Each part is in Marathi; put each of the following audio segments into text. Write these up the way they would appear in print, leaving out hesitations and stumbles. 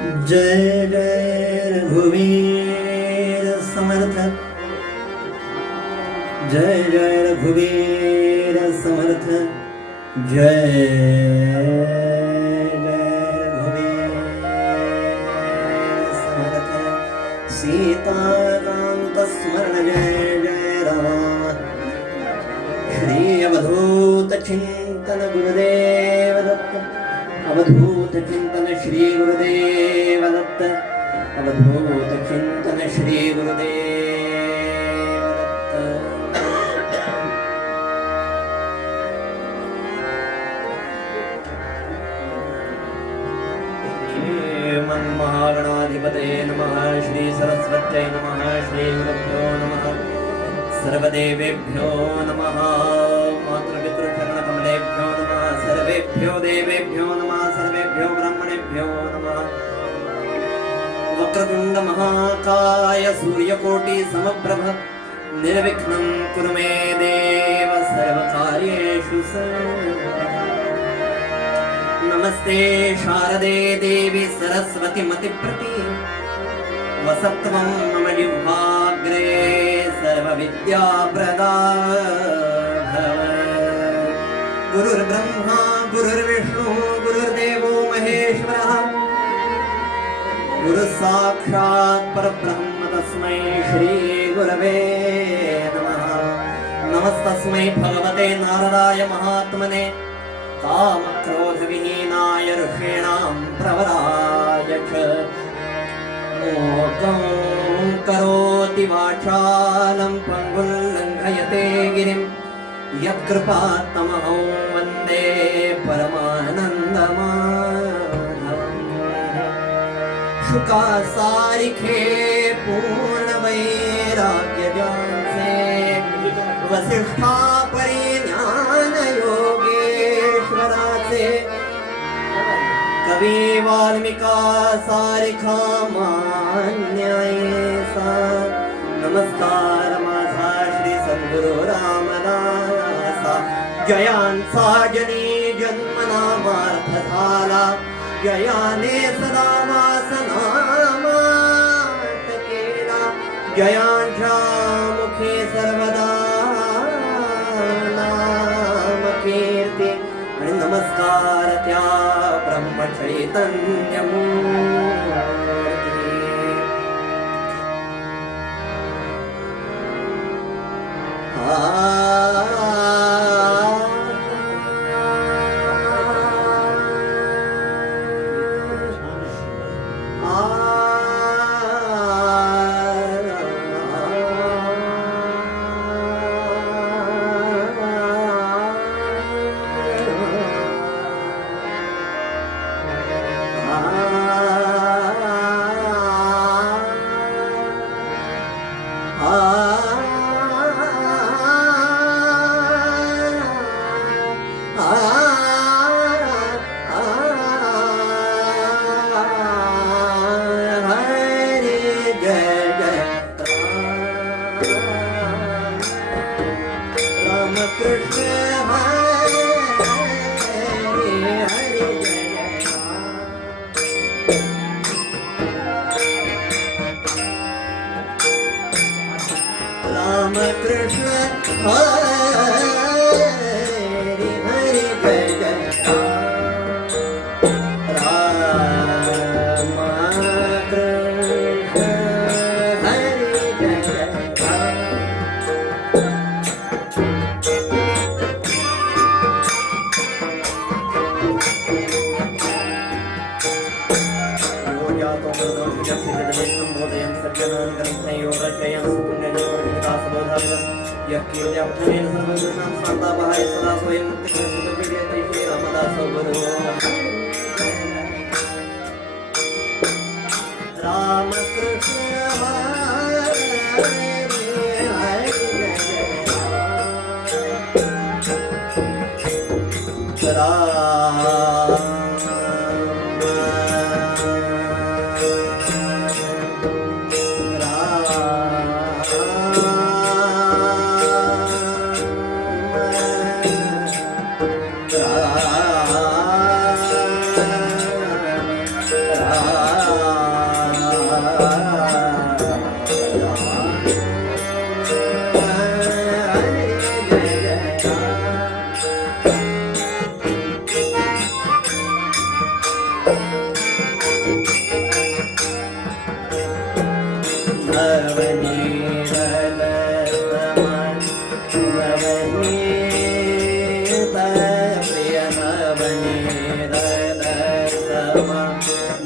जय जय रघुवीर समर्थ। जय जय रघुवीर समर्थ। जय जय रघुवीर समर्थ। सीताकांत स्मरण जय जय राम। श्री अवधूत चिंतन गुरुदेव दत्त। अवधूत चिंतन श्री गुरुदेव दत्त। अवधूत चिंतन श्री गुरुदेव दत्त। महागणाधिपतये नमः। श्री सरस्वत्यै नमः। श्री गुरुभ्यो नमः। सर्वदेवेभ्यो नमः। मातृपितृचरणकमलेभ्यो नमः। सर्वेभ्यो देवेभ्यो नमः। सर्वेभ्यो ब्राह्मणेभ्यो नमः। वक्रतुंड महाकाय सूर्यकोटि समप्रभ निर्विघ्नं कुरु मे देव सर्वकार्येषु सर्वदा। नमस्ते शारदे देवी सरस्वती मतिप्रति वसत्वं मम जिह्वाग्रे सर्वविद्याप्रदा भव। गुरुर्ब्रह्मा गुरुर्विष्णु गुरुर्देवो महेश्वरः। गुरुसाक्षात् परब्रह्म तस्मै श्री गुरवे नमः। नमस्तस्मै भगवते नारदाय महात्मने कामक्रोधविहीनाय ऋषीणां प्रवराय च। मोदं करोति वाचालं पङ्गुं लङ्घयते गिरिं यत्कृपात्तमहं वन्दे परमानन्दमाधवम्। शुकासारिखे पूर्णवैराग्यजांसे वसिष्ठा परिज्ञान योगेश्वराचे कवी वाल्मिका सारिखा मान्याये सा। नमस्कार माझा श्री सद्गुरु रामदासा। जयांचा जनी जन्मनामार्थ झाला। जयाने सदा वासनामार्थ केला। जयांच्या मुखे सर्वदा नाम कीर्ती। आणि नमस्कार त्या ब्रह्मचैतन्य मूर्ती। Ah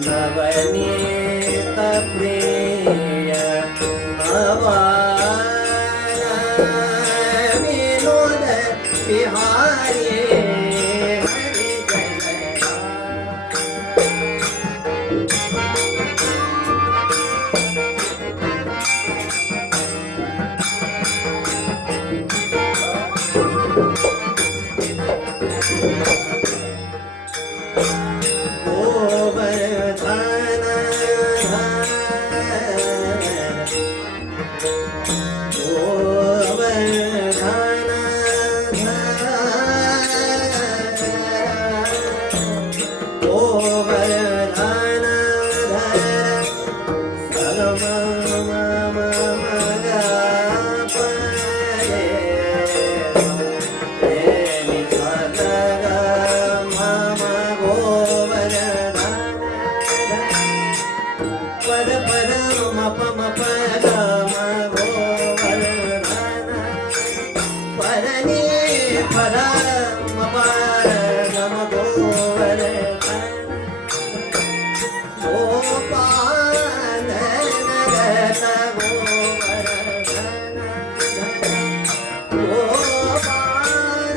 नवनीत प्रिय नवान विनोद बिहारी हरि जय जय गोवर्धन पद पद मप मप गम गोवर्धन पदनी पद मप गम गोवर्धन गोपाल नगन गोवर्धन गोपाल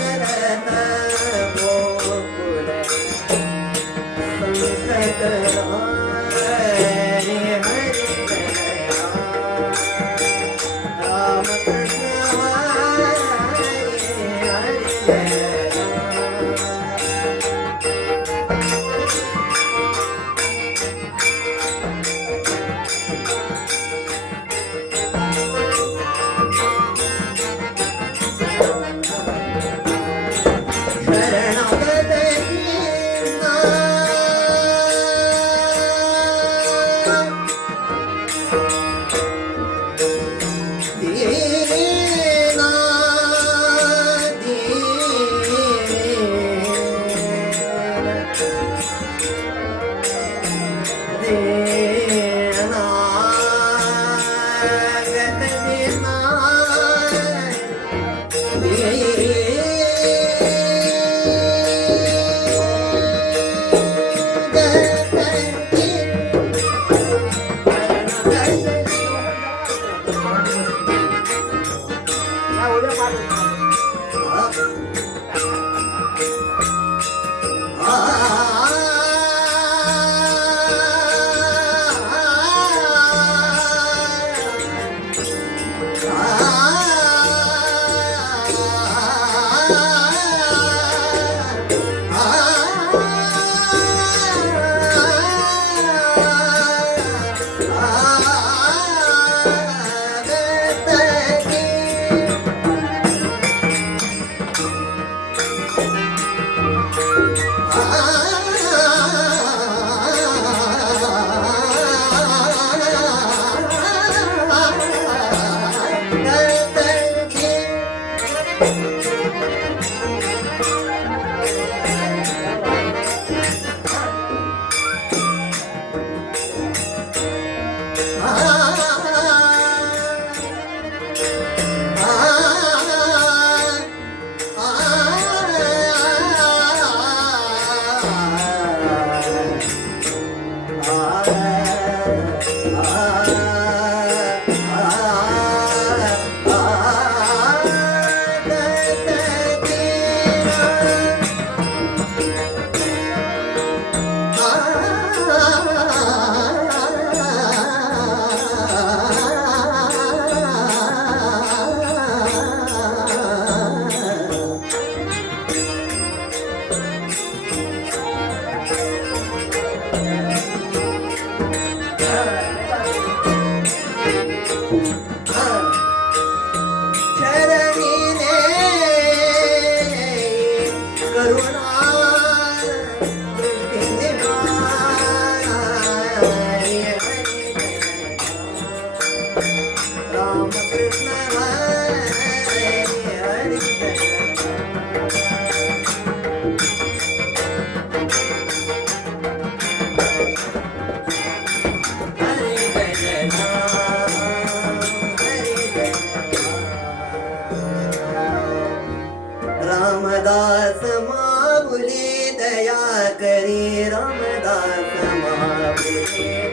नगन गोकुल संकट हरि हरि राम कृष्ण हरि हरि जय शरणगत रामदास मापुले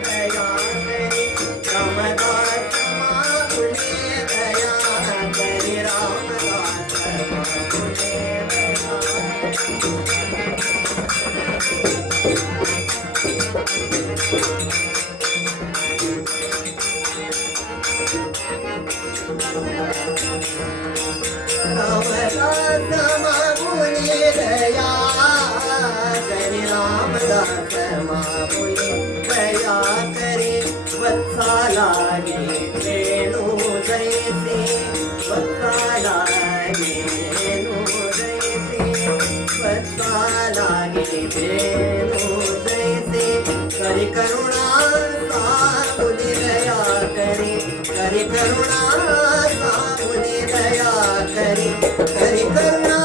दया करी रामदास मापुले दया करी रामदास मापुले रामदास मापुले दया करी रामदास मापुले दया करी वत्साला घेतलेलो जैसे वत्साला घेतलेलो जैसे वत्साला घेतलेलो जैसे करी करुणा सामुने दया करी करी करुणा सामुने दया करी करी करुणा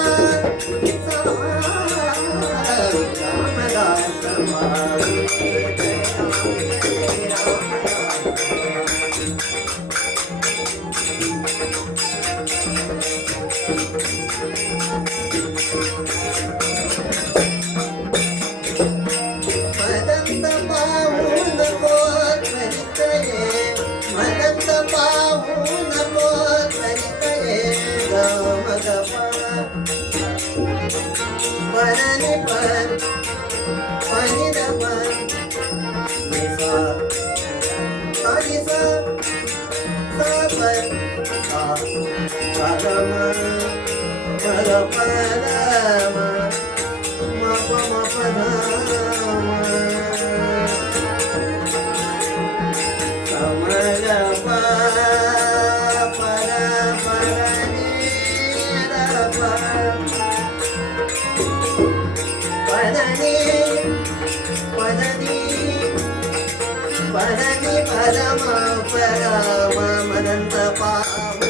रामदास मापुले दया करी मदंत पाहून को करीतये मदंत पाहून को करीतये गम गपा परनि पर पनिद पर निसा तानिसा सापर सा परम पर परम मप मप धाम समल पर पदनी पदनी परम परम मदंत पाहून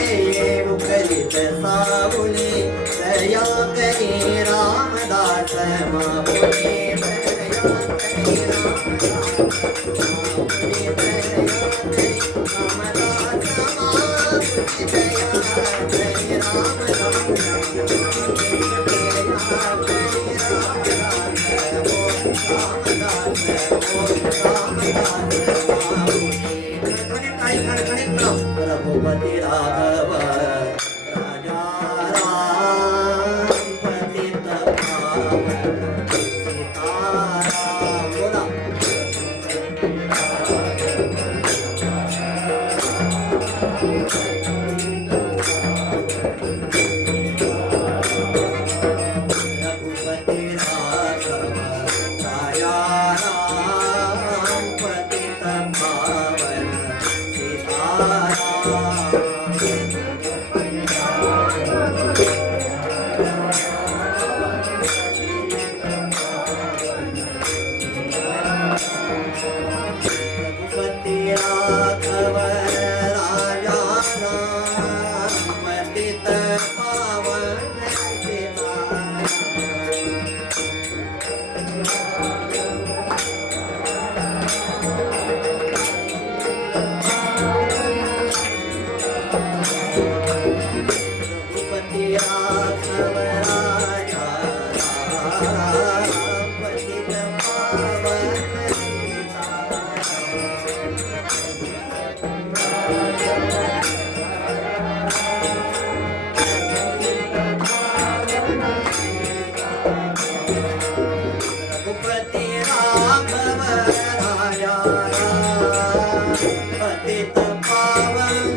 मुखलित सामुने दया करी रामदास मापुले दया करी रामदास मापुले दया करी रामदास मापुले दया करी रामदास रघुपति राघव राजा राम पतित पावन सीताराम बोला रघुपति राघव राजा राम पतित पावन रघुपति राघव राजा राम पतित पावन रघुपति राघव राजा राम पतित पावन रघुपति राघव राजा राम पतित पावन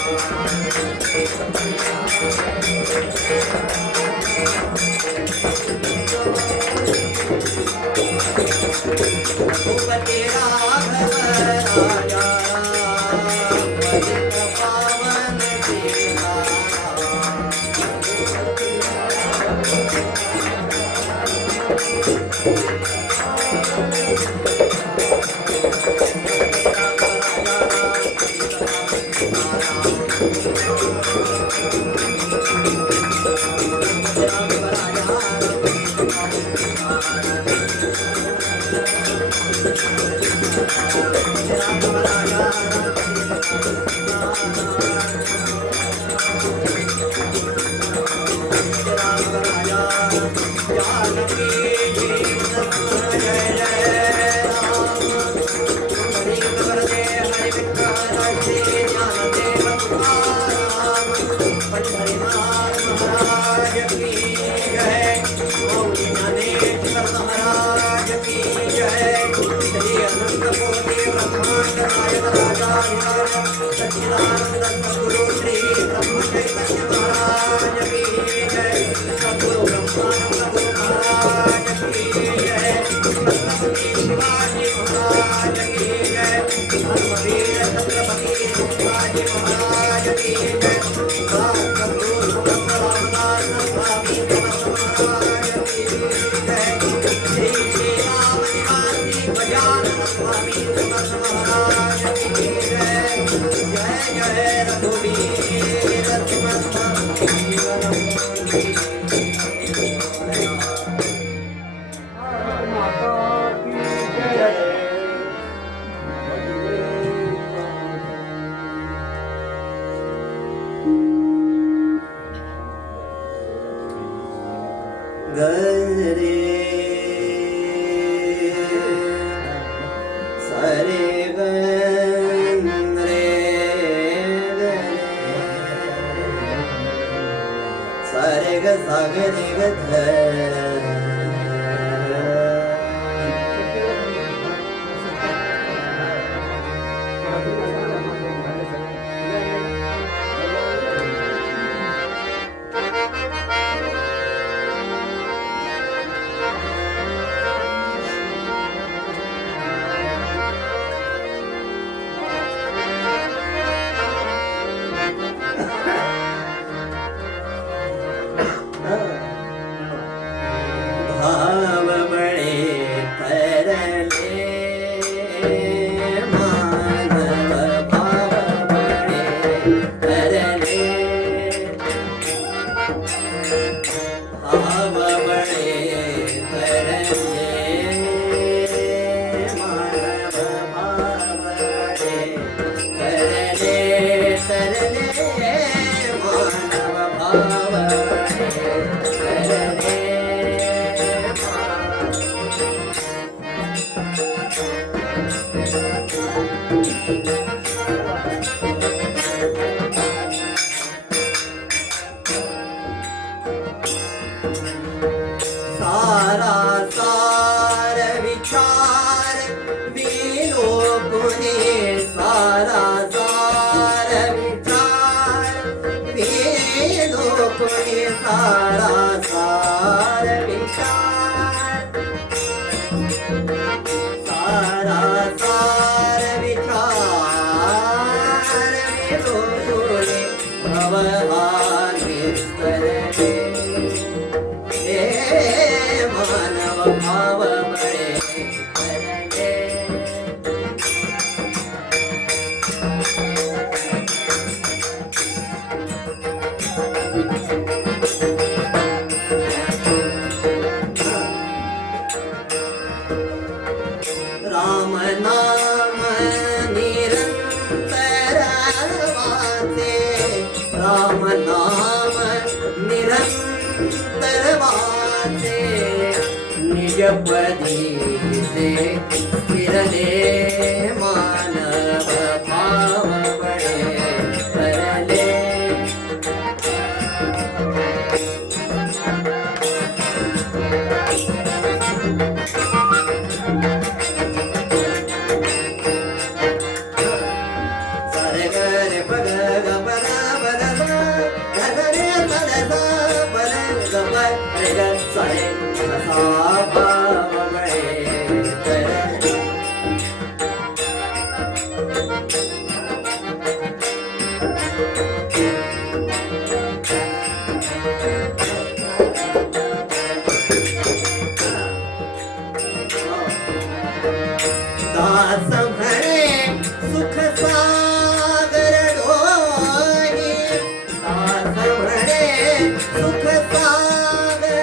पावन रघुपति राघव राजा पतित पावन असा भाव वळे दास म्हणे सुख सागर डोही दास म्हणे सुख सागर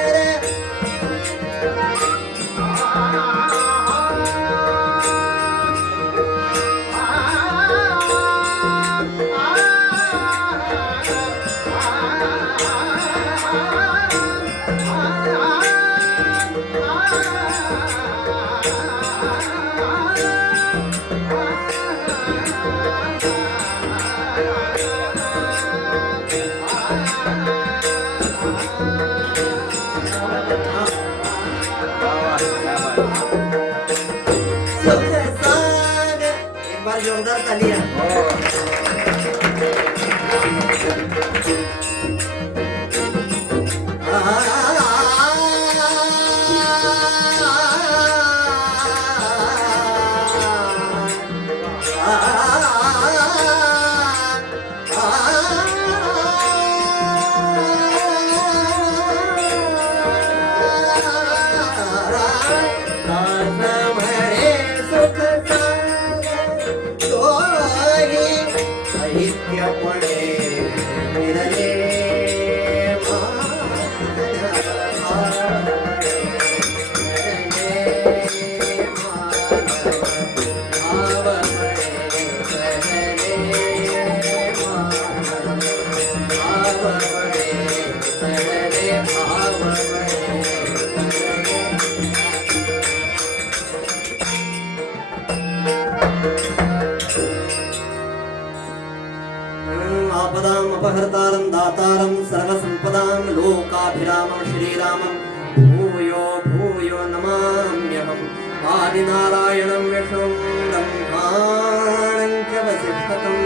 सुख सागर एक बार जोरदार तालियां आपदाम् अपहर्तारं दातारं सर्वसम्पदां लोकाभिरामं श्रीरामं भूयो भूयो नमाम्यहम् आदिनारायणं विष्णुं ब्रह्माणं च वसिष्ठतं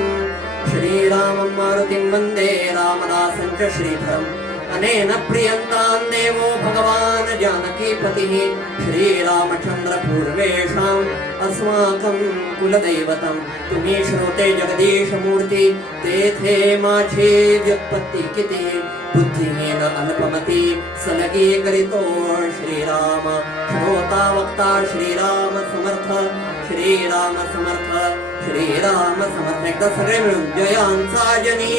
श्रीरामं मारुतिं वन्दे रामदासं च श्रीधरम् अनेन प्रियन्तां देवो भगवान् जानकीपतिः श्रीरामचन्द्र पूर्वेषाम् अस्माकं कुलदैवतं तुम्ही श्रोते जगदीशमूर्ती तेथे माझी व्युत्पत्ती किती बुद्धिहीन अल्पमती सलगी करीतो श्रीराम श्रोता वक्ता श्रीराम समर्थ श्रीराम समर्थ श्रीराम समर्थ एकदा सगळे मिळून जयांचा जनी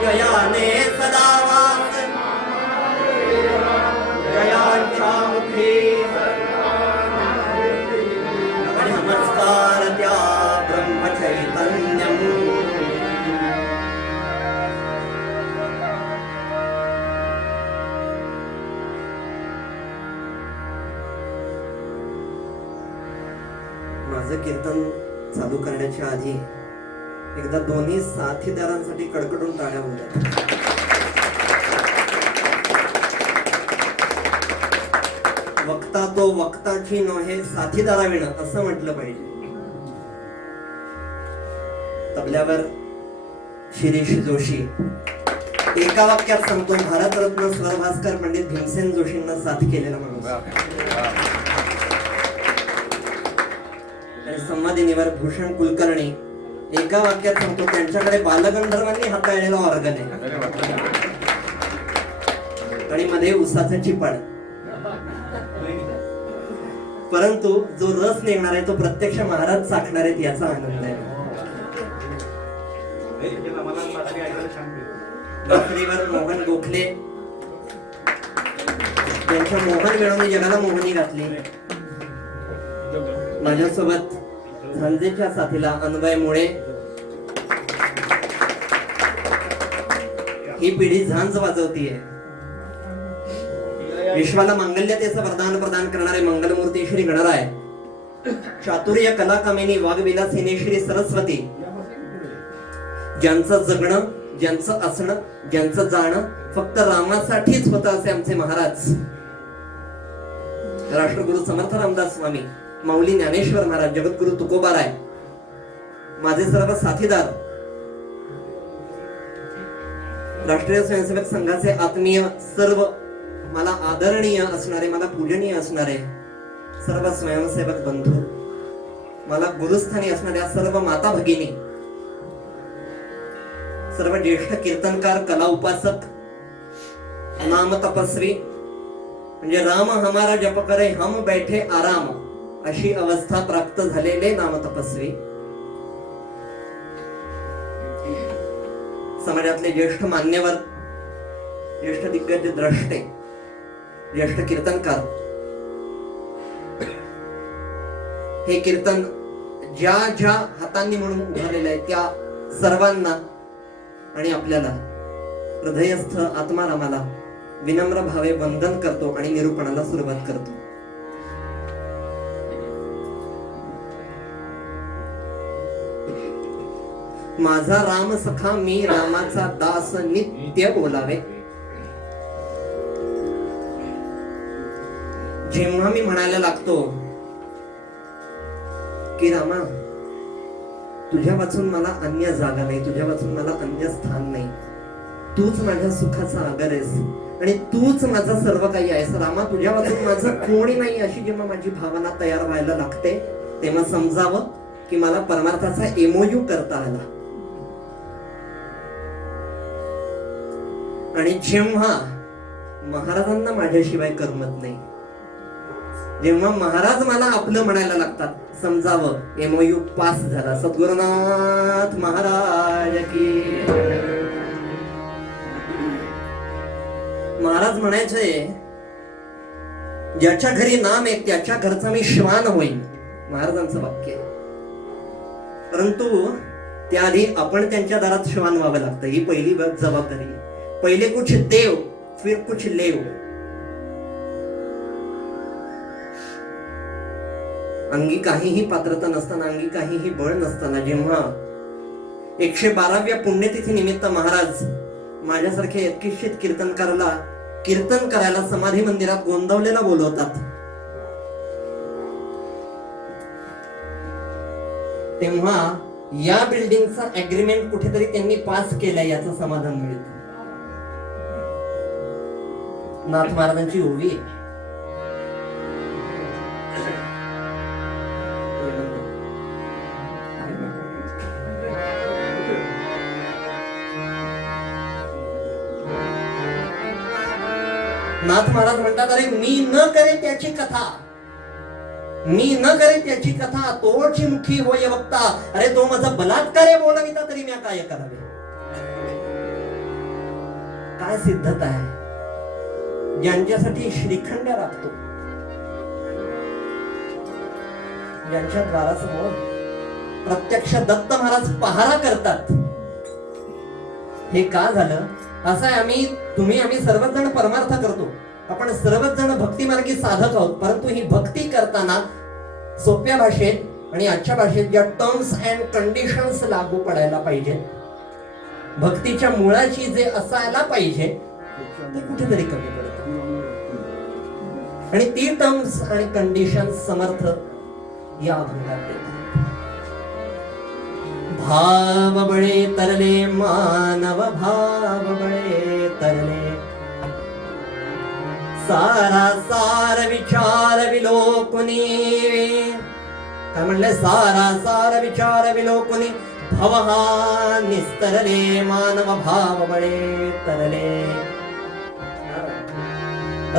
जयाने सदा वास जयांच्या मुखी नमस्कार त्या ब्रह्मचैतन्यम् माझं कीर्तन चालू करण्याच्या आधी एकदा दोन्ही साथीदारांसाठी कडकडून टाळ्या होत्या. वक्ता तो वक्ताची नोहे साथीदारा विण असं म्हटलं पाहिजे. तबल्यावर शिरीष जोशी एका वाक्यात सांगतो भारतरत्न स्वरभास्कर पंडित भीमसेन जोशींना साथ केलेला माणूस. आणि संवादिनीवर भूषण कुलकर्णी एका वाक्यात सांगतो त्यांच्याकडे बालगंधर्वांनी हाताळलेला ऑर्गन आहे आणि मध्ये उसाचं चिपाड. परंतु जो रस निघणार आहे तो प्रत्यक्ष महाराज चाखणार आहेत याचा आनंद आहे. बासरीवर मोहन गोखले त्यांच्या मोहन वेळोनी जगाला मोहनी घातली. माझ्यासोबत झांजेच्या साथीला अन्वयमुळे ही पिढी झांज वाजवतीये. विश्वाला मांगल्यतेचं वरदान प्रदान करणारे मंगलमूर्ती श्री गणराय चातुर्य कला कामिनी वाग्विलासिनी श्री सरस्वती ज्यांचं जगणं ज्यांचं असणं ज्यांचं जाणं फक्त रामासाठीच होतं असे आमचे महाराज राष्ट्रगुरु समर्थ रामदास स्वामी माऊली ज्ञानेश्वर महाराज जगद्गुरु तुकोबाराय माझे सर्व साथीदार राष्ट्रीय स्वयंसेवक संघाचे आत्मीय सर्व मला आदरणीय असणारे, मला पूजनीय असणारे सर्व स्वयंसेवक बंधू, मला गुरुस्थानी असणाऱ्या सर्व माता भगिनी, सर्व ज्येष्ठ कीर्तनकार, कला उपासक, नाम तपस्वी, म्हणजे राम हमारा जप करे हम बैठे आराम अशी अवस्था प्राप्त झालेले नाम तपस्वी, समाजातले ज्येष्ठ मान्यवर, ज्येष्ठ दिग्गज द्रष्टे, ज्येष्ठ कीर्तनकार, हे कीर्तन ज्या ज्या हातांनी म्हणून उभारलेलं आहे त्या सर्वांना आणि आपल्याला हृदयस्थ आत्मारामाला विनम्र भावे वंदन करतो आणि निरूपणाला सुरुवात करतो. माझा राम सखा मी रामाचा दास नित्य बोलावे. जेव्हा मी म्हणायला लागतो की रामा, तुझ्या वाचून मला अन्य जागा नाही, तुझ्या वाचून मला अन्य स्थान नाही, तूच माझ्या सुखाचा आगर आहेस आणि तूच माझं सर्व काही आहेस रामा, तुझ्या वाचून माझं कोणी नाही, अशी जेव्हा माझी भावना तयार व्हायला लागते तेव्हा समजावं की मला परमार्थाचा एमओयू करता आला. आणि जेव्हा महाराजांना माझ्याशिवाय करमत नाही, जेव्हा महाराज मला आपलं म्हणायला लागतात, समजावं एमओयू पास झाला. सद्गुरुनाथ महाराज की. महाराज म्हणायचे, ज्याच्या घरी नाम आहे त्याच्या घरचा मी श्वान होईन, महाराजांचं वाक्य. परंतु त्याआधी आपण त्यांच्या दारात श्वान व्हावं लागतं, ही पहिली जबाबदारी. पहिले कुछ देव फिर कुछ लेव. अंगी काहीही पात्रता नसताना, अंगी काहीही बळ नसताना, जेव्हा 112व्या पुण्यतिथी निमित्त महाराज माझ्यासारखे यत्किंचित कीर्तनकाराला कीर्तन करायला समाधी मंदिरात गोंदवलेला बोलवतात, तेव्हा या बिल्डिंगचा अग्रीमेंट कुठेतरी त्यांनी पास केलाय याचं समाधान मिळतं. नाथ महाराजांची ओवी. नाथ महाराज म्हणतात, अरे मी न करे त्याची कथा, मी न करे त्याची कथा, तोची मुखी होय वक्ता. अरे तो माझा बलात्कारे बोलविता तरी मी काय करावे. काय सिद्धता आहे ज्यांच्यासाठी श्रीखंड राखतो, ज्यांच्या द्वारासमोर प्रत्यक्ष दत्त महाराज पहारा करतात. हे का झालं? असं आहे, आम्ही सर्वच जण परमार्थ करतो, आपण सर्वच जण भक्तिमार्गी साधक आहोत, परंतु ही भक्ती करताना सोप्या भाषेत आणि आजच्या भाषेत ज्या टर्म्स अँड कंडिशन्स लागू पडायला पाहिजे, भक्तीच्या मुळाची जे असायला पाहिजे ते कुठेतरी कमी पडतं. आणि ती टर्म्स आणि कंडिशन्स समर्थ या अभंगात देतात. भाव बळे तरले मानव, भाव बळे तरले, सारा सार विचार विलोकुनी. काय म्हणले? सारा सार विचार विलोकुनी, भव हा निस्तरले, मानव भाव बळे तरले.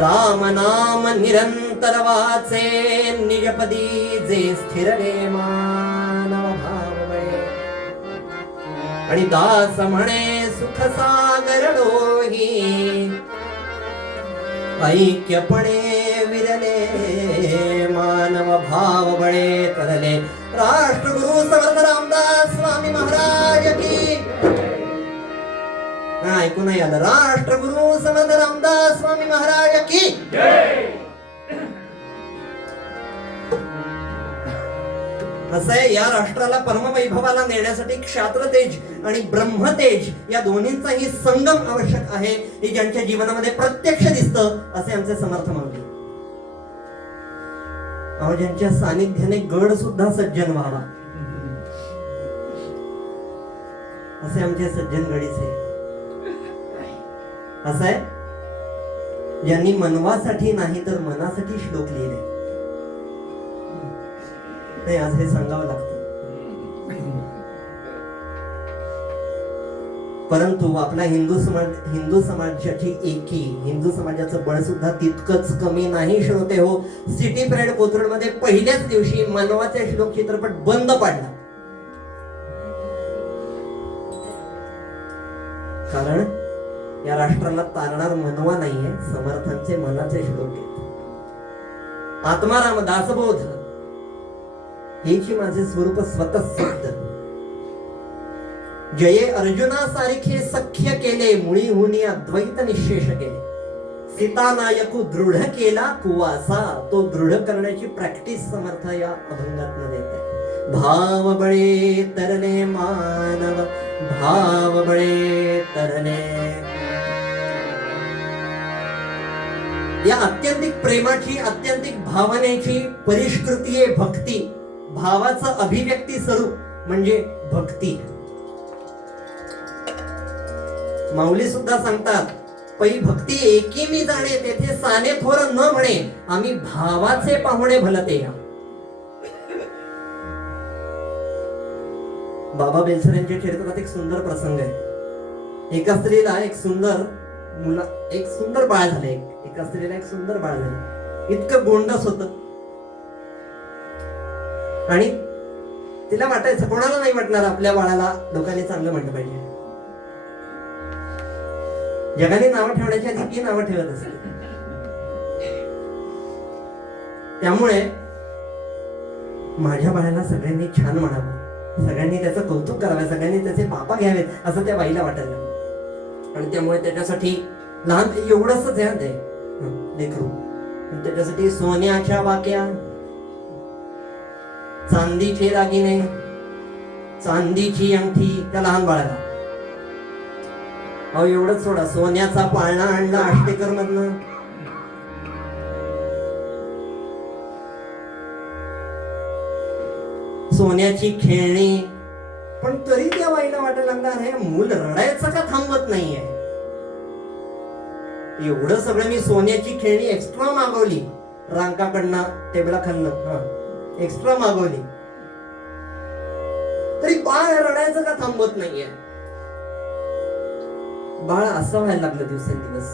राम नाम निरंतर वाचे, निजपदी जे स्थिरले, मानव भाव बळे. आणि दास म्हणे सुख सागर डोही, ऐक्यपणे विरले, मानव भाव बळे तरले. राष्ट्रगुरु समर्थ रामदास स्वामी महाराज की. ऐकू नाही आलं? राष्ट्रगुरु समर्थ रामदास स्वामी महाराज की. असं आहे, या राष्ट्राला परमवैभवाला नेण्यासाठी क्षात्रतेज आणि ब्रह्मतेज या दोन्हींचाही संगम आवश्यक आहे, हे ज्यांच्या जीवनामध्ये प्रत्यक्ष दिसतं असे आमचे समर्थ मानले. अहो, ज्यांच्या सानिध्याने गड सुद्धा सज्जन व्हावा असे आमचे सज्जन गडीचे. असं आहे, ज्यांनी मनवासाठी नाही तर मनासाठी श्लोक लिहिले. नाही, आज हे सांगावं लागतं. परंतु आपला हिंदू समाजाची एकी, हिंदू समाजाचं बळ सुद्धा तितकंच कमी नाही श्रोते हो. सिटी परेड कोथरूड मध्ये पहिल्याच दिवशी मनवाचे श्लोक चित्रपट बंद पाडला. कारण या राष्ट्राला तारणार मनवा नाहीये, समर्थांचे मनाचे श्लोक आहेत. आत्माराम दासबोध हेची माझे स्वरूप स्वतः सिद्ध. जये अर्जुना सारखे सख्य केले, मुळी हुनी अद्वैत निशेष केले. सीता नायकू दृढ केला कुवासा, तो दृढ करण्याची प्रॅक्टिस समर्थ या अभंगातनं देते. भाव बळे तरले मानव, भाव बळे तरले. या आत्यंतिक प्रेमाची, आत्यंतिक भावनेची परिष्कृती आहे भक्ती. भावाचं अभिव्यक्ती स्वरूप म्हणजे भक्ती. माऊली सुद्धा सांगतात, पै भक्ती एकी मी जाणे, तेथे साने थोर न म्हणे, आम्ही भावाचे पाहुणे भलते या. बाबा बेलसरेंच्या चरित्रात एक सुंदर प्रसंग आहे. एका स्त्रीला एक सुंदर बाळ झाले. एका स्त्रीला एक सुंदर बाळ झाले. इतकं गोंडस होत आणि तिला वाटायचं, कोणाला नाही वाटणार आपल्या बाळाला लोकांनी चांगलं म्हटलं पाहिजे. जगाने नावं ठेवण्याच्या आधी ती नावं ठेवत असेल. त्यामुळे माझ्या बाळाला सगळ्यांनी छान म्हणावं, सगळ्यांनी त्याचं कौतुक करावं, सगळ्यांनी त्याचे पापा घ्यावेत असं त्या बाईला वाटायला. आणि त्यामुळे त्याच्यासाठी लहान एवढंच ध्यान आहे लेकरू. त्याच्यासाठी सोन्याच्या वाक्या, चांदीचे दागिने, चांदीची अंगठी त्या लहान बाळाला. अहो एवढंच सोडा, सोन्याचा पाळणा आणला आष्टेकर मधनं. सोन्याची खेळणी. पण तरी त्या बाईला वाटायला लागणार, हे मूल रडायचं का थांबत नाहीये. एवढं सगळं मी सोन्याची खेळणी एक्स्ट्रा मागवली रांकाकडनं, टेबलाखालनं एक्स्ट्रा मागवली, तरी बाळ रडायचं का थांबत नाहीये. बाळ असं व्हायला लागलं दिवसेंदिवस.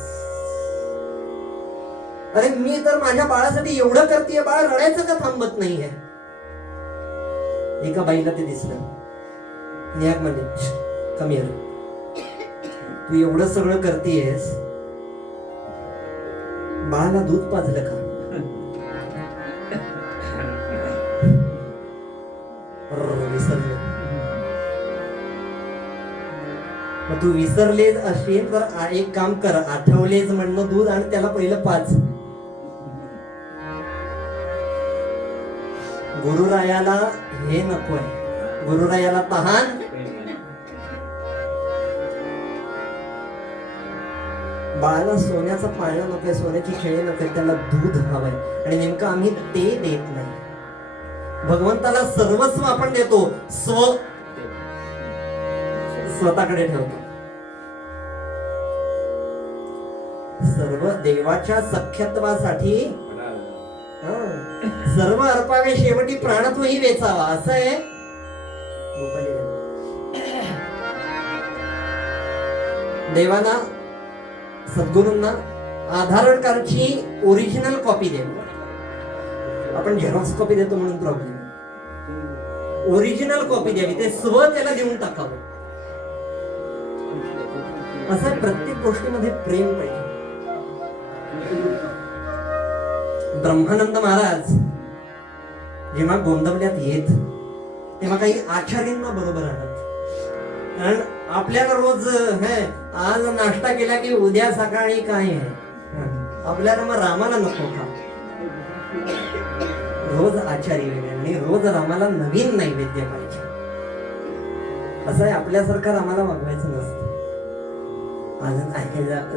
अरे मी तर माझ्या बाळासाठी एवढं करतेय, बाळ रडायचं का थांबत नाहीये. एका बाईला ते दिसलं. नियाक म्हणजे कमी तू एवढं सगळं करतेयस, बाळाला दूध पाजलं का. विसरले. मग तू विसरलेच असेल तर एक काम कर, आठवलेच म्हणणं दूध आणि त्याला पहिलं पाच. गुरुरायाला हे नकोय, गुरुरायाला तहान. बाळाला सोन्याचा पाळणा नकोय, सोन्याची खेळी नकोय, त्याला दूध हवंय. आणि नेमकं आम्ही ते देत नाही. भगवंताला सर्वस्व आपण देतो, स्वतःकडे ठेवतो. सर्व देवाच्या सख्यत्वासाठी सर्व अर्पावे, शेवटी प्राण तोही वेचावा, असं आहे. देवाला, सद्गुरूंना आधार कार्डची ओरिजिनल कॉपी दे. आपण झेरॉक्स कॉपी देतो म्हणून प्रॉब्लेम. ओरिजिनल कॉपी द्यावी, ते त्याला देऊन टाकावं. असं प्रत्येक गोष्टीमध्ये प्रेम पाहिजे. ब्रह्मानंद महाराज जेव्हा गोंदवल्यात येत तेव्हा काही आचार्यांना बरोबर आणत. कारण आपल्याला रोज आज नाश्ता केला की उद्या सकाळी काय आहे, आपल्याला मग रामाला नको खा. रोज आचार्य वेगळे आणि रोज रामाला नवीन नैवेद्य पाहिजे. असं आहे, आपल्यासारखं रामाला वागवायचं नसतं.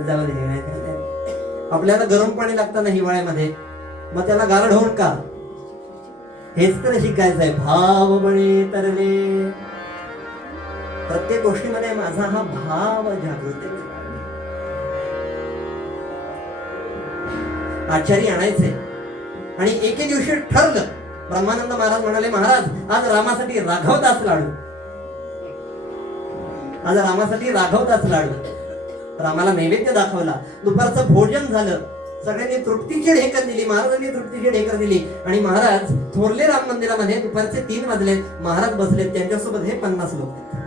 जाऊ दे, आपल्याला गरम पाणी लागतं ना हिवाळ्यामध्ये, मग त्याला गारढ होऊन का, हेच तर शिकायचं आहे. भाव बळे तरले. प्रत्येक गोष्टीमध्ये माझा हा भाव जागृत आहे. आचारी आणायचे. आणि एके दिवशी ठरलं, ब्रह्मानंद महाराज म्हणाले, महाराज आज रामासाठी राघवदास लाडू, आज रामासाठी राघवदास लाडू. रामाला नैवेद्य दाखवला. दुपारचं भोजन झालं. सगळ्यांनी तृप्तीची ढेकर दिली, महाराजांनी तृप्तीची ढेकर दिली. आणि महाराज थोरले राम मंदिरामध्ये दुपारचे 3 वाजले. महाराज बसलेत, त्यांच्यासोबत हे 50 लोक आहेत.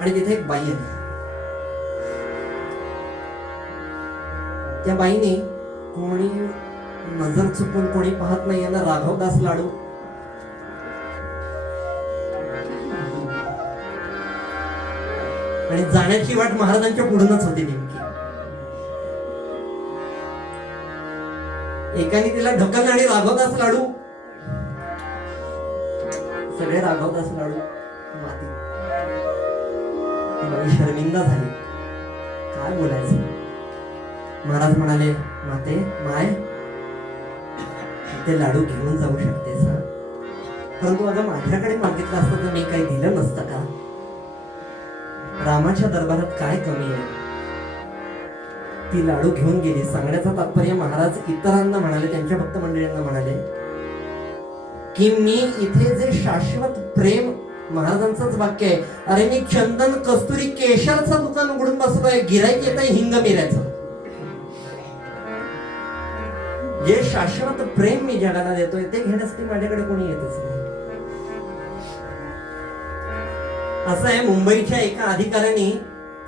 आणि तिथे एक बाई आहे. त्या बाईने कोणी नजर चुकून कोणी पाहत नाही यांना राघवदास लाडू. आणि जाण्याची वाट महाराजांच्या पुढूनच होती नेमकी. एकाने तिला ढकललं आणि राघवदास लाडू, सगळे राघवदास लाडू माती. बाई शर्मिंदा झाली, काय बोलायचं. महाराज म्हणाले, माते माय ते लाडू घेऊन जाऊ शकतेस ना, परंतु अगं माझ्याकडे मागितलं असतं तर मी काही दिलं नसतं का. रामाच्या दरबारात काय कमी आहे. ती लाडू घेऊन गेली. सांगण्याचं तात्पर्य, महाराज इतरांना म्हणाले, त्यांच्या भक्त मंडळींना म्हणाले की मी इथे जे शाश्वत प्रेम, महाराजांचंच वाक्य आहे, अरे मी चंदन कस्तुरी केशरचं दुकान उघडून बसलोय, गिराईक येत आहे हिंग मिऱ्याचं. जे शाश्वत प्रेम मी जगाला देतोय ते घेण्यासाठी माझ्याकडे कोणी येतच नाही. असं आहे, मुंबईच्या एका अधिकाऱ्यांनी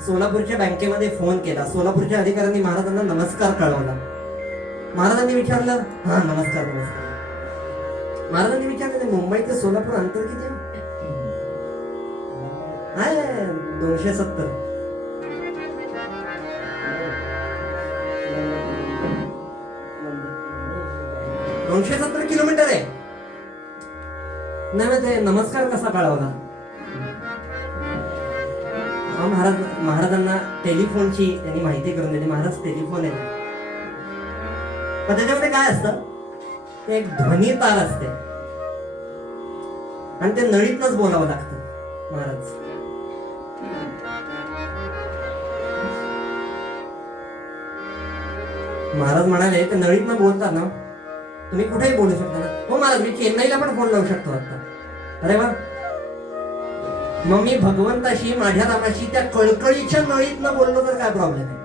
सोलापूरच्या बँकेमध्ये फोन केला. सोलापूरच्या अधिकाऱ्यांनी महाराजांना नमस्कार कळवला. महाराजांनी विचारलं, हा नमस्कार नमस्कार. महाराजांनी विचारलं, मुंबई ते सोलापूर अंतर किती आहे? 270. 270 किलोमीटर आहे. नाही, ते नमस्कार कसा कळवला? महाराजांना टेलिफोनची त्यांनी माहिती करून दिली. महाराज टेलिफोन आहे, पण त्याच्यामध्ये काय असतं, ते एक ध्वनी तार असते आणि ते नळीतनच बोलावं लागतं. महाराज म्हणाले, ते नळीतनं बोलता ना, तुम्ही कुठेही बोलू शकता ना. हो महाराज, मी चेन्नईला पण फोन लावू शकतो आता. अरे वा, मग मी भगवंताशी, माझ्या रामाशी त्या कळकळीच्या नळीतनं बोललो तर काय प्रॉब्लेम आहे.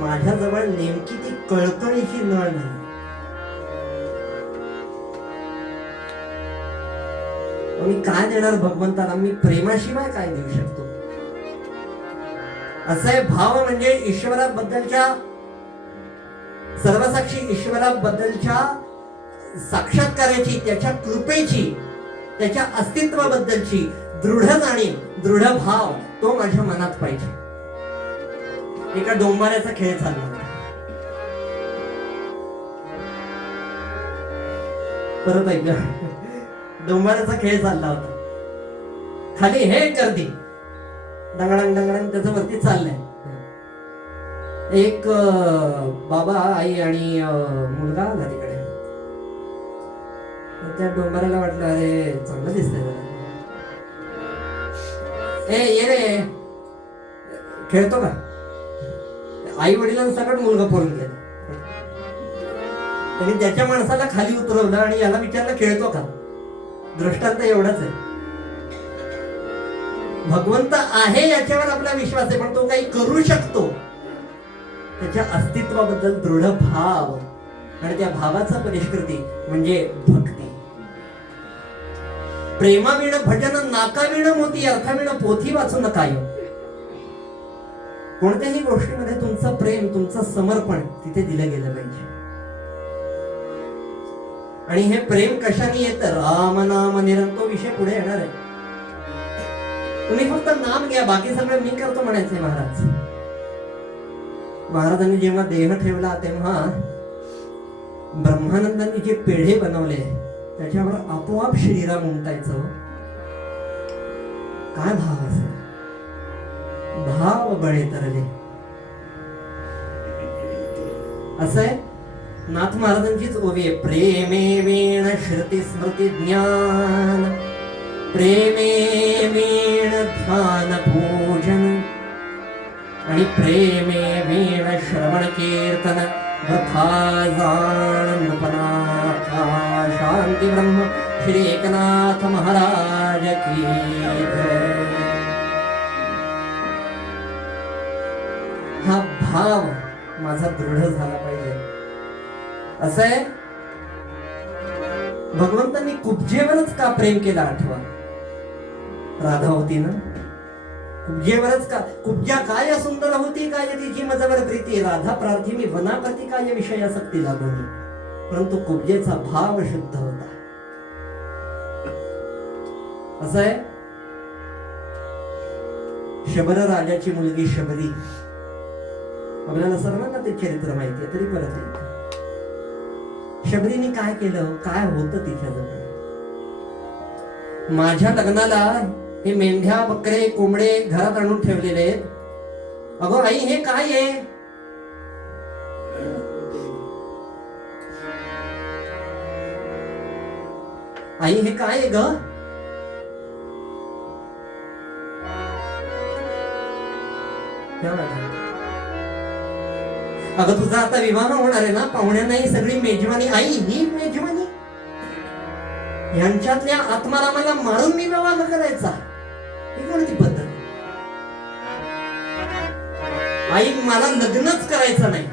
माझ्याजवळ नेमकी ती कळकळीची नळ नाही. मी काय देणार भगवंताला? मी प्रेमाशिवाय काय देऊ शकतो? असं आहे, भाव म्हणजे ईश्वराबद्दलच्या, सर्वसाक्षी ईश्वराबद्दलच्या साक्षात्काराची, त्याच्या कृपेची, त्याच्या अस्तित्वाबद्दलची दृढ जाणीव, दृढ भाव तो माझ्या मनात पाहिजे. एका डोंबाऱ्याचा खेळ चालला होता. परत ऐकलं, डोंबाऱ्याचा खेळ चालला होता. खाली हे गर्दी, डंगडंग डंगडंग त्याच्या वरती चाललंय. एक बाबा, आई आणि मुलगा आला तिकडे. त्या डोंबराला वाटलं, अरे चांगलं दिसतंय, ये रे, खेळतो का? आई वडिलांसकट मुलगा पळून गेला. त्यांनी त्याच्या माणसाला खाली उतरवलं आणि याला विचारलं, खेळतो का? दृष्टांत एवढाच आहे. भगवंत आहे याच्यावर आपला विश्वास आहे, पण तो काही करू शकतो, त्याच्या अस्तित्वाबद्दल दृढ भाव, आणि त्या भावाचा परिष्कृती म्हणजे भक्ती. प्रेमाविण भजन नाकाविण मोती, अर्थाविण पोथी वाचू नका. कोणत्याही गोष्टीमध्ये तुमचं प्रेम, तुमचं समर्पण तिथे दिलं गेलं पाहिजे. आणि हे प्रेम कशाने येतं? राम नाम निरंतो विषय पुढे येणार आहे. तुम्ही फक्त नाम घ्या, बाकी सगळं मी करतो म्हणायचंय. महाराजांनी जेव्हा देह ठेवला तेव्हा ब्रह्मानंदांनी जे पेढे बनवले त्याच्यावर आपोआप श्रीराम उमटायचं. काय भाव असेल, भाव बळे तरले. असं आहे, नाथ महाराजांचीच ओवी आहे, प्रेमे वेण श्रुती स्मृती ज्ञान प्रेमे वीण ध्यान पूजन आणि प्रेमे वीण श्रवण कीर्तन वृथा जाण नृपनाथा शांती ब्रह्म श्री एकनाथ महाराज की जय. हा भाव माझा दृढ झाला पाहिजे. असं आहे, भगवंतांनी कुब्जेवरच का प्रेम केलं आठवा. राधा होती ना, कुब्जेवरच का. कुब्जा काय सुंदर होती, काय तिची मजवर प्रीती. राधा प्रार्थी वनाप्रती काय विषय आसक्ती लागोनी. परंतु कुब्जेचा भाव शुद्ध होता. असं आहे, शबर राजाची मुलगी शबरी. आपल्याला सर्वांना ते चरित्र माहिती आहे, तरी परत एकदा. शबरीने काय केलं, काय होतं तिच्याजवळ. माझ्या लग्नाला हे मेंढ्या बकरे कोंबडे घरात आणून ठेवलेले आहेत. अगो आई हे काय आहे. आई हे काय आहे ग. अगं तुझा आता विवाह होणार आहे ना, पाहुण्यांना ही सगळी मेजवानी. आई ही मेजवानी. यांच्यातल्या आत्मारामाला मारून मी विवाह करायचा, ही कोणती पद्धत. आई मला लग्नच करायचं नाही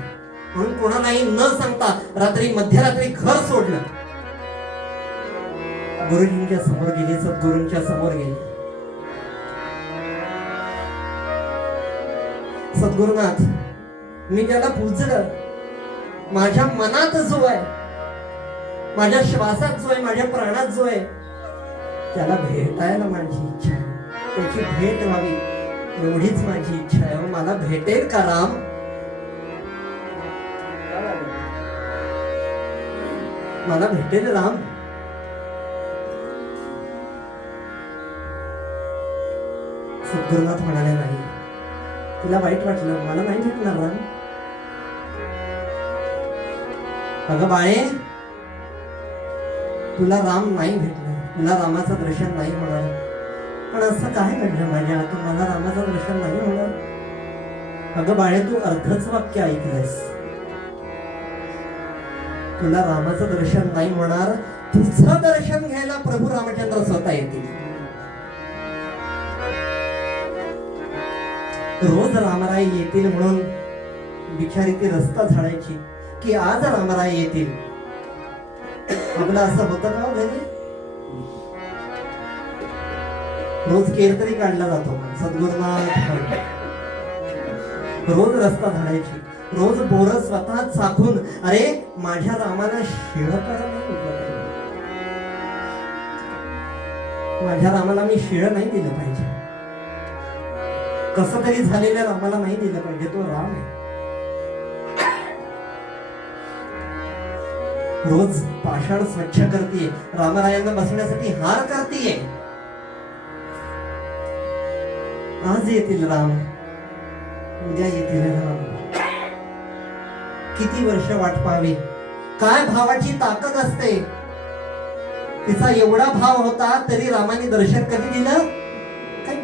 म्हणून कोणालाही न सांगता रात्री मध्यरात्री घर सोडलं. गुरुजींच्या समोर गेले, सद्गुरूंच्या समोर गेले. सद्गुरुनाथ, मी ज्याला पूजलं, माझ्या मनात जो आहे, माझ्या श्वासात जो आहे, माझ्या प्राणात जो आहे, त्याला भेटायला माझी इच्छा आहे. त्याची भेट व्हावी एवढीच माझी इच्छा आहे. मला भेटेल का राम. मला भेटेल राम. सद्गुरुनाथ म्हणाले नाही. तिला वाईट वाटलं, मला नाही भेटणार राम. अगं बाळे, तुला राम नाही भेटणार, तुला रामाचं दर्शन नाही होणार. पण असं काय घडलं माझ्या हातून, मला रामाचं दर्शन नाही होणार. अगं बाळे, तू अर्धच वाक्य ऐकलंस. तुला रामाचं दर्शन नाही होणार, तुझं दर्शन घ्यायला प्रभू रामचंद्र स्वतः येतील. रोज रामराय येतील म्हणून बिचारी ती रस्ता झाडायची की आज रामराय येतील. आपलं असं होतं का घरी. रोज केरतरी काढला जातो. सद्गुरुनाथ रोज रस्ता झाडायची, रोज बोर स्वतः चाखून, अरे माझ्या रामाला शिळ करा नाही उठलं, माझ्या रामाला मी शिळ नाही दिलं पाहिजे, कसं तरी झालेल्या रामाला नाही दिलं पाहिजे. तो राम आहे. रोज पाषाण स्वच्छ करतीये, रामरायांना बसण्यासाठी हार करतीये. आज येतील राम, उद्या येतील राम. किती वर्ष वाट पाहावी. काय भावाची ताकद असते. तिचा एवढा भाव होता तरी रामाने दर्शन कधी दिलं. काही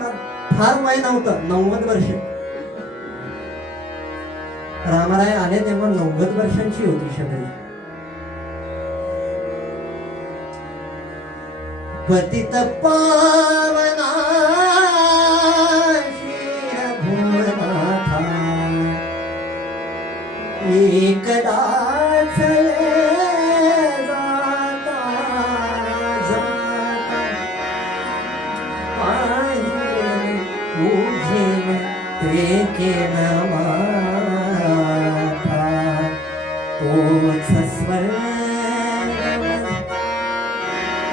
फार वय नव्हतं, 90 वर्ष. रामराय आले तेव्हा 90 वर्षांची होती शबरी. पतित पावना शिरभूनाथा एकदाच जाता जाता पाहिलं तुझे ते केलं माथा तोच स्वर्ग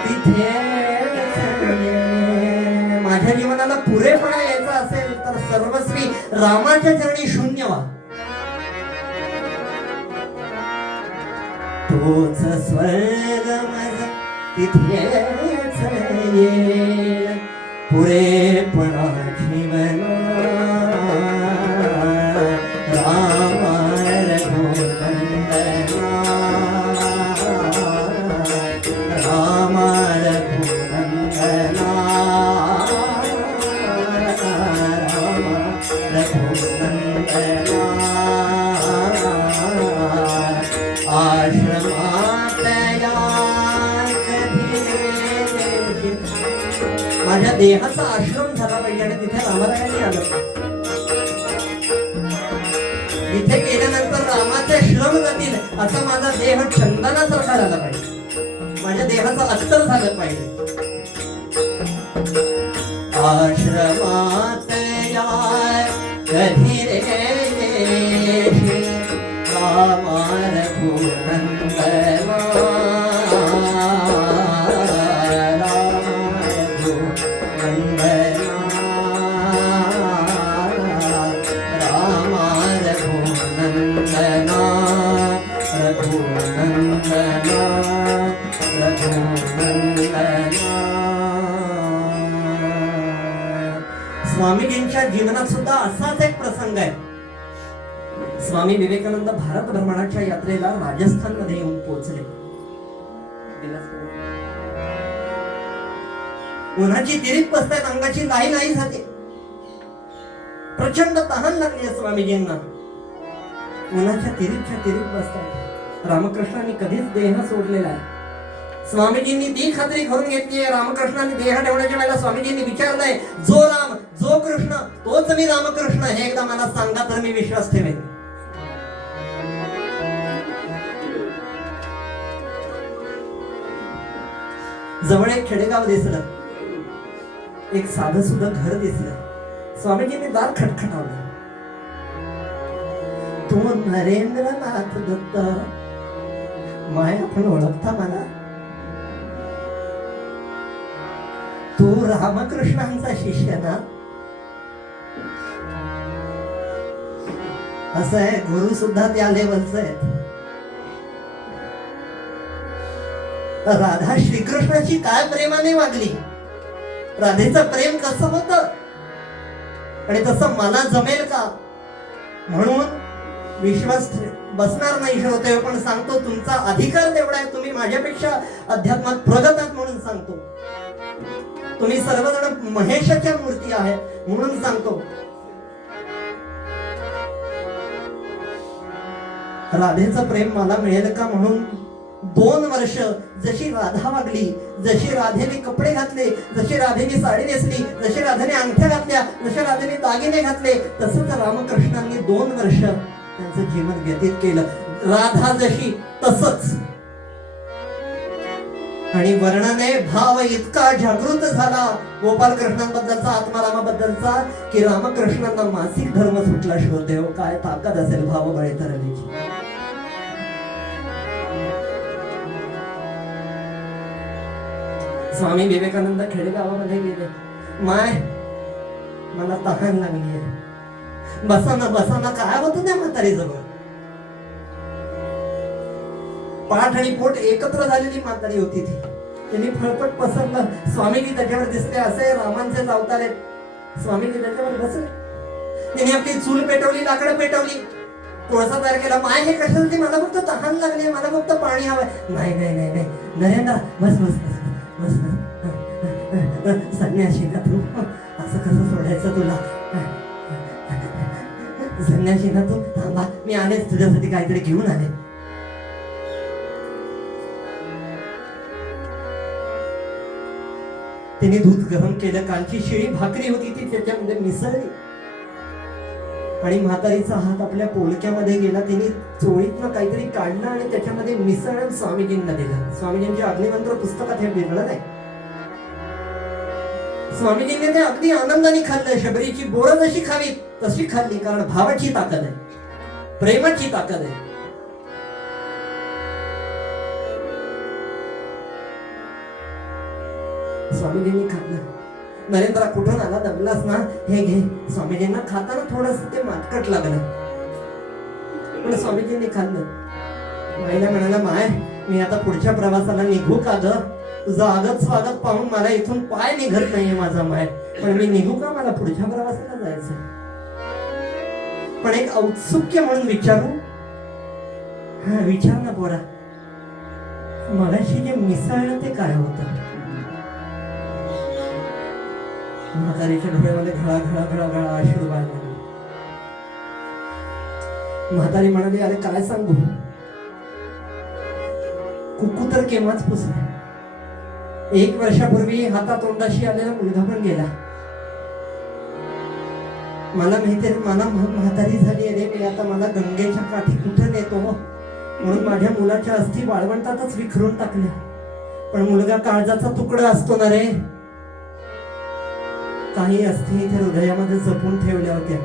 तिथे. माझ्या जीवनाला पुरेपणा यायचा असेल तर सर्वस्वी रामाच्या चरणी शून्य व्हा. तोच स्वर्ग माझा तिथेच येईल पुरेपणा जीवना. रामा रघुनंदना रामा रघुनंदना देहाचा आश्रम झाला पाहिजे आणि तिथे रामारायांनी आलं. इथे गेल्यानंतर रामाचे श्रम जातील असा माझा देह चंदनासारखा झाला पाहिजे, माझ्या देहाचं अस्तर झालं पाहिजे. आश्रमात या कधी रे रामार भूनंदना स्वामीजींच्या जीवनात सुद्धा असाच एक प्रसंग आहे. स्वामी विवेकानंद भारत भ्रमणाच्या यात्रेला राजस्थान मध्ये येऊन पोहोचले. उन्हाची तिरीत बसतात, अंगाची लाई लाई जाते, प्रचंड तहान लागली स्वामीजींना. उन्हाच्या तिरीत बसतात. रामकृष्णांनी कधीच देह सोडलेला आहे. स्वामीजींनी ती खात्री करून घेतली आहे. रामकृष्णांनी देह ठेवण्याच्या वेळेला स्वामीजींनी विचारलंय, जो राम जो कृष्ण तोच मी रामकृष्ण, हे एकदा मला सांगा तर मी विश्वास ठेवेन. जवळ एक खेडेगाव दिसलं, एक साधं सुद्धा घर दिसलं. स्वामीजींनी दार खटखटावलं. तो नरेंद्रनाथ दत्त माय, आपण ओळखता मला? तू रामकृष्णांचा शिष्य ना? असं आहे, गुरु सुद्धा त्या लेवलचं आहेत. राधा श्रीकृष्णाची काय प्रेमाने वागली, राधेचं प्रेम कसं होतं आणि तसं मला जमेल का? म्हणून विश्वास बसणार नाही श्रोते, पण सांगतो तुमचा अधिकार तेवढा आहे. तुम्ही माझ्यापेक्षा अध्यात्मात प्रगत आहात म्हणून सांगतो. तुम्ही सर्वजण महेशाच्या मूर्ती आहे म्हणून सांगतो. राधेचं प्रेम मला मिळेल का म्हणून 2 वर्ष जशी राधा वागली, जशी राधेने कपडे घातले, जशी राधेने साडी नेसली, जशी राधेने अंगठ्या घातल्या, जशी राधेने दागिने घातले, तसंच रामकृष्णांनी 2 वर्ष त्यांचं जीवन व्यतीत केलं. राधा जशी तसंच. आणि वर्णने भाव इतका जागृत झाला गोपालकृष्णांबद्दलचा, आत्मारामाबद्दलचा, की रामकृष्णांना मासिक धर्म सुटला. श्रोते हो, काय ताकद असेल भावबळे तरलीची. स्वामी विवेकानंद खेडेगावामध्ये गेले. माय, मला तहान लागली आहे. बसाना काय होतं त्या म्हातारी जवळ. पाठ आणि पोट एकत्र झालेली म्हातारी होती ती. त्यांनी फळपट पसरलं. स्वामीजी त्याच्यावर दिसले, असे रामांचे अवतार आहेत. स्वामीजी त्याच्यावर बसले. त्यांनी आपली चूल पेटवली, लाकडं पेटवली, कोळसा तयार केला. माय, हे कशासाठी? मला फक्त तहान लागली, मला फक्त पाणी हवंय. नाही नाही नाही नाही नरेंद्र, बस बस बस बस. संन्याशी का तू? असं कसं सोडायचं तुला? संन्याशी ना तू? थांबा, मी आलेच तुझ्यासाठी, काहीतरी घेऊन आले. तिने दूध गरम केलं, कालची शिळी भाकरी होती ती त्याच्यामध्ये मिसळली आणि म्हातारीचा हात आपल्या पोलक्यामध्ये गेला. तिने चोळीतनं काहीतरी काढलं आणि त्याच्यामध्ये मिसळून स्वामीजींना दिलं. स्वामीजींच्या अग्निमंत्र पुस्तकात हे वेगळं नाही. स्वामीजींनी ते अगदी आनंदाने खाल्लं. शबरीची बोरं जशी खावी तशी खाल्ली, कारण भावाची ताकद आहे, प्रेमाची ताकद आहे. स्वामीजींनी खाल्लं. नरेंद्र, कुठून आला? दमलास ना? हे घे. स्वामीजींना खाताना थोडस ते मातकट लागलं, पण स्वामीजींनी खाल्लं. माईला म्हणाला, माय, मी आता पुढच्या प्रवासाला निघू का ग? तुझं आगत स्वागत पाहून मला इथून पाय निघत नाहीये माझा माय, पण मी निघू का? मला पुढच्या प्रवासाला जायचंय. पण एक औत्सुक्य म्हणून विचारू? हा, विचार ना पोरा. मगाशी जे मिसळलं ते काय होतं? म्हातारीच्या डोळ्यामध्ये घळा अश्रू वाहले. म्हातारी म्हणाली, अरे काय सांगू, कुकू तर केव्हाच पुसले. 1 वर्षापूर्वी हातातोंडाशी आलेला मुलगा पण गेला. मला माहितीये मला म्हातारी झाली आहे रे, मी आता मला गंगेच्या काठी कुठे नेतो म्हणून माझ्या मुलाच्या अस्थी वाळवंटातच विखरून टाकल्या. पण मुलगा काळजाचा तुकडा असतो ना रे, काही अस्थी इथे हृदयामध्ये जपून ठेवल्या होत्या.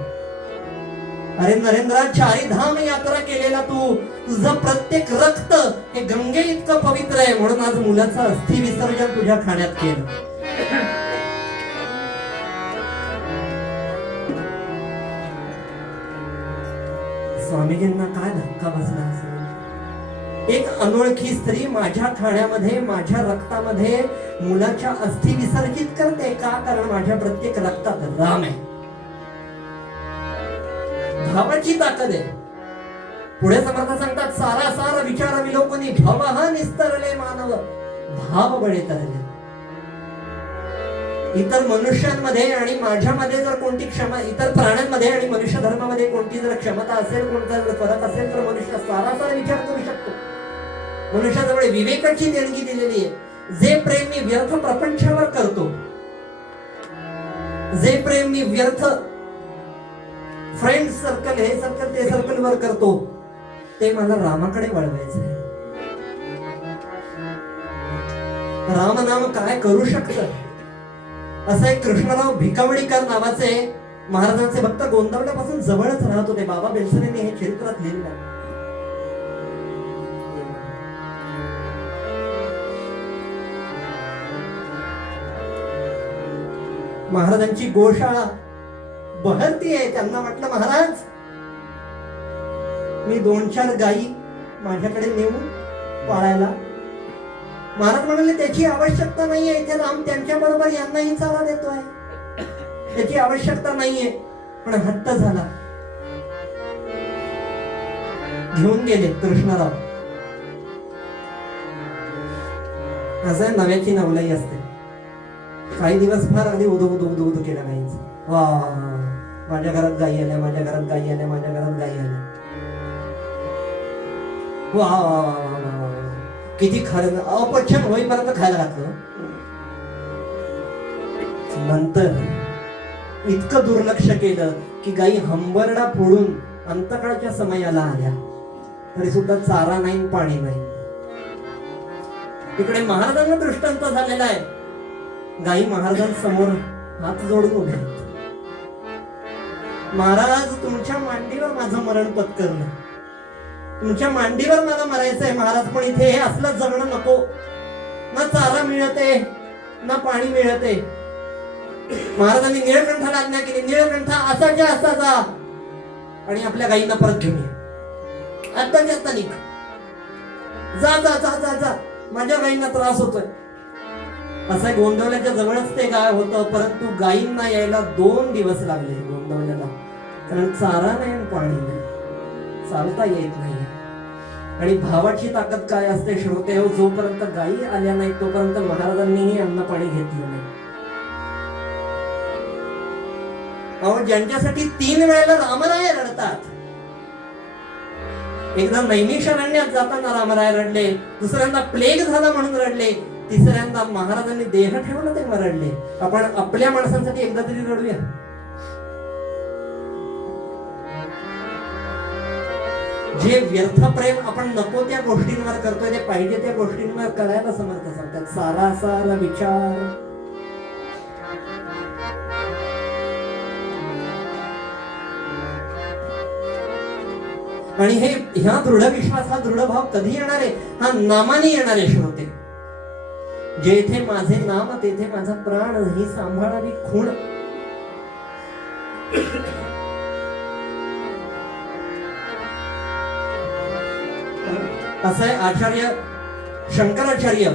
अरे नरेंद्रा, 4 धाम यात्रा केलेला तू, तुझं प्रत्येक रक्त हे गंगे इतकं पवित्र आहे म्हणून आज मुलाचं अस्थि विसर्जन तुझ्या खाण्यात केलं. स्वामीजींना काय धक्का बसला असेल. एक अनोळखी स्त्री माझ्या खाण्यामध्ये, माझ्या रक्तामध्ये मुलाच्या अस्थि विसर्जित करते का? कारण माझ्या प्रत्येक रक्तात राम आहे. भावाची ताकद आहे. पुढे समर्थ सांगतात, सारा सारा विचार विलोकनी भवः निस्तरले मानव भाव बळे तरले. इतर मनुष्यांमध्ये आणि माझ्यामध्ये जर कोणती क्षमा, इतर प्राण्यांमध्ये आणि मनुष्य धर्मामध्ये कोणती जर क्षमता असेल, कोणता जर फरक असेल तर मनुष्य सारा सारा विचार करू शकतो. मनुष्याजवळ विवेकाची देणगी दिलेली आहे. जे प्रेम मी व्यर्थ प्रपंचावर करतो, जे प्रेम मी व्यर्थ फ्रेंड सर्कल, हे सर्कल ते सर्कल वर करतो, ते मला रामाकडे वळवायचंय. राम नाम काय करू शकतं? असं एक कृष्णराव भिकवडीकर नावाचे महाराजांचे भक्त गोंदवल्यापासून जवळच राहत होते. बाबा बेलसरेंनी हे चरित्रात लिहिलं आहे. महाराजांची गोशाळा बहरती आहे. त्यांना वाटलं महाराज मी 2-4 गायी माझ्याकडे नेऊन पाळायला. महाराज म्हणाले त्याची आवश्यकता नाहीये, इथे राम त्यांच्या बरोबर यांनाही चारा देतोय, त्याची आवश्यकता नाहीये. पण हट्ट झाला, घेऊन गेले कृष्णराव. असं नव्याची नवलाई असते. काही दिवस फार आधी उदो उदो उदो उदो केला गायींच. वा माझ्या घरात गायी आल्या, माझ्या घरात गायी आल्या, माझ्या घरात गायी आल्या. वा वा वा वा, किती खायला, अपचन होईपर्यंत खायला घातलं. नंतर इतकं दुर्लक्ष केलं की गायी हंबरडा फोडून अंतकाळच्या समयाला आल्या, तरी सुद्धा चारा नाही, पाणी नाही. तिकडे महाराजांना दृष्टांत झालेला आहे. गायी महाराजांसमोर हात जोडून उभे आहेत. महाराज तुमच्या मांडीवर माझं मरण पत्करलं, तुमच्या मांडीवर मला मरायचंय महाराज, पण इथे हे असलं जगणं नको. ना चारा मिळते ना पाणी मिळते. महाराजांनी निळकंठाला आज्ञा केली, निळकंठा असाच्या असा जा आणि आपल्या गायींना परत घेऊन ये. आत्ताच्या आत्ता निघ, जा जा जा जा जा, माझ्या गायींना त्रास होतोय. असं गोंदवल्याच्या जवळच ते गाय होतं, परंतु गायींना यायला 2 दिवस लागले गोंदवल्याला. कारण चारा नाही, पाणी नाही, चालता येत नाही. आणि भावाची ताकद काय असते श्रोते हो, जोपर्यंत गायी आल्या नाही तोपर्यंत महाराजांनीही अन्न पाणी घेतलं नाही. अहो ज्यांच्यासाठी 3 वेळेला रामराय रडतात. एकदा नैमिषारण्यात जाताना रामराय रडले, दुसऱ्यांदा प्लेग झाला म्हणून रडले, तिसऱ्यांदा महाराजांनी देह ठेवलं ते रडले. आपण आपल्या माणसांसाठी एकदा तरी रडूया. जे व्यर्थ प्रेम आपण नको त्या गोष्टींवर करतोय, ते पाहिजे त्या गोष्टींवर करायला समर्थ सांगतात. सारा सारा विचार, आणि हे ह्या दृढ विश्वास, हा दृढ भाव कधी येणार आहे? हा नामाने येणार आहे श्रोते. जेथे माझे नाम तेथे माझा प्राण, ही सांभाळावी खूण. असं आहे. आचार्य शंकराचार्य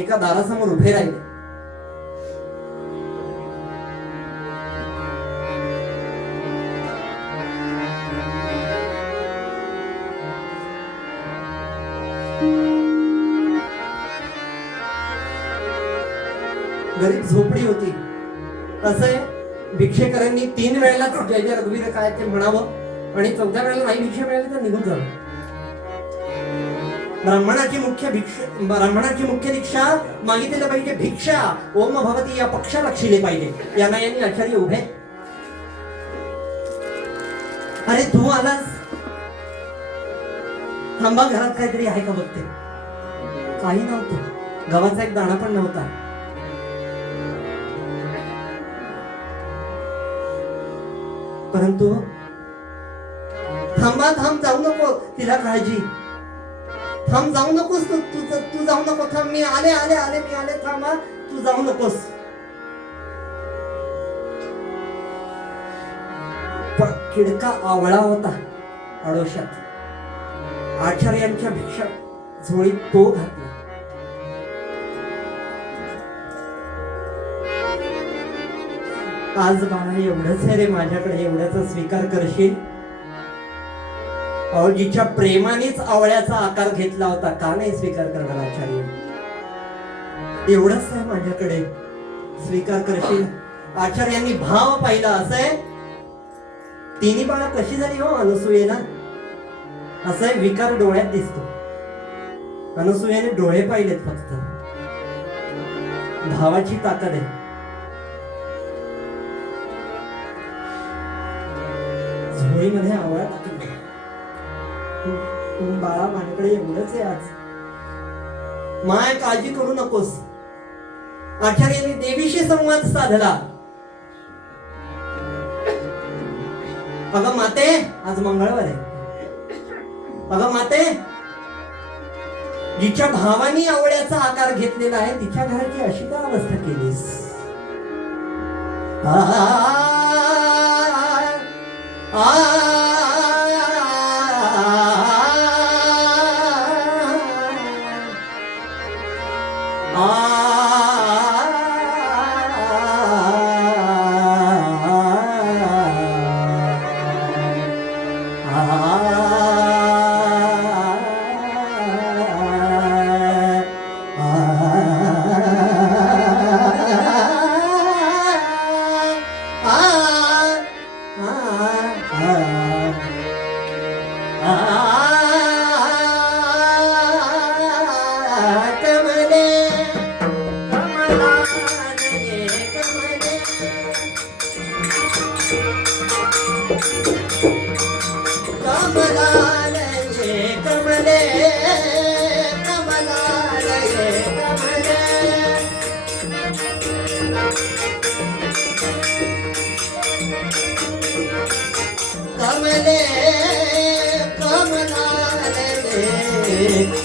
एका दारासमोर उभे राहिले. गरीब झोपडी होती. असं आहे, भिक्षेकरांनी 3 वेळेला जय जय रघुवीर काय ते म्हणावं आणि 4थ्या वेळेला नाही भिक्षा मिळाली तर निघून जावं. ब्राह्मणाची मुख्य दीक्षा मागितलेलं पाहिजे. भिक्षा ओम भवती या पक्षाला रक्षिले पाहिजे. यांना यांनी आचार्य उभे. अरे तू आलास, थांबा घरात काहीतरी आहे का बघते. काही नव्हतं, गव्हाचा एक दाणा पण नव्हता. परंतु थांबा, थांब, जाऊ नको, तिला काळजी. थांब, जाऊ नकोस, तू जाऊ नको, थांब, मी आले, थांबा, तू जाऊ नकोस. किडका आवळा होता आडोशात. आचार्यांच्या भिक्षा झोळीत तो घातला. आज बाळा एवढंच आहे रे माझ्याकडे, एवढ्याचा स्वीकार करशील. अहो, जिच्या प्रेमानेच आवळ्याचा आकार घेतला होता, का नाही स्वीकार करणार आचार्य? एवढंच आहे माझ्याकडे, स्वीकार करशील? आचार्यांनी भाव पाहिला. असं आहे, तिन्ही बाळा कशी झाली हो अनसूयेला? असं आहे, विकार डोळ्यात दिसतो. अनसूयेने डोळे पाहिलेत फक्त. भावाची ताकद आहे. झोळीमध्ये आवळा टाकला. बाळा माझ्याकडे एवढंच आहे आज, माय काळजी करू नकोस. आचार्यांनी देवीशी संवाद साधला. अगं माते, आज मंगळवार आहे. अगं माते, जिच्या भावानी आवळ्याचा आकार घेतलेला आहे तिच्या घराची अशी का अवस्था केलीस?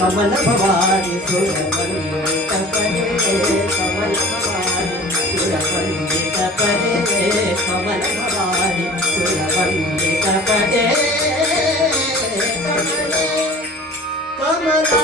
कमल भवानी सुरवंदित करे, कमल भवानी सुरवंदित करे, कमल भवानी सुरवंदित करे, कमला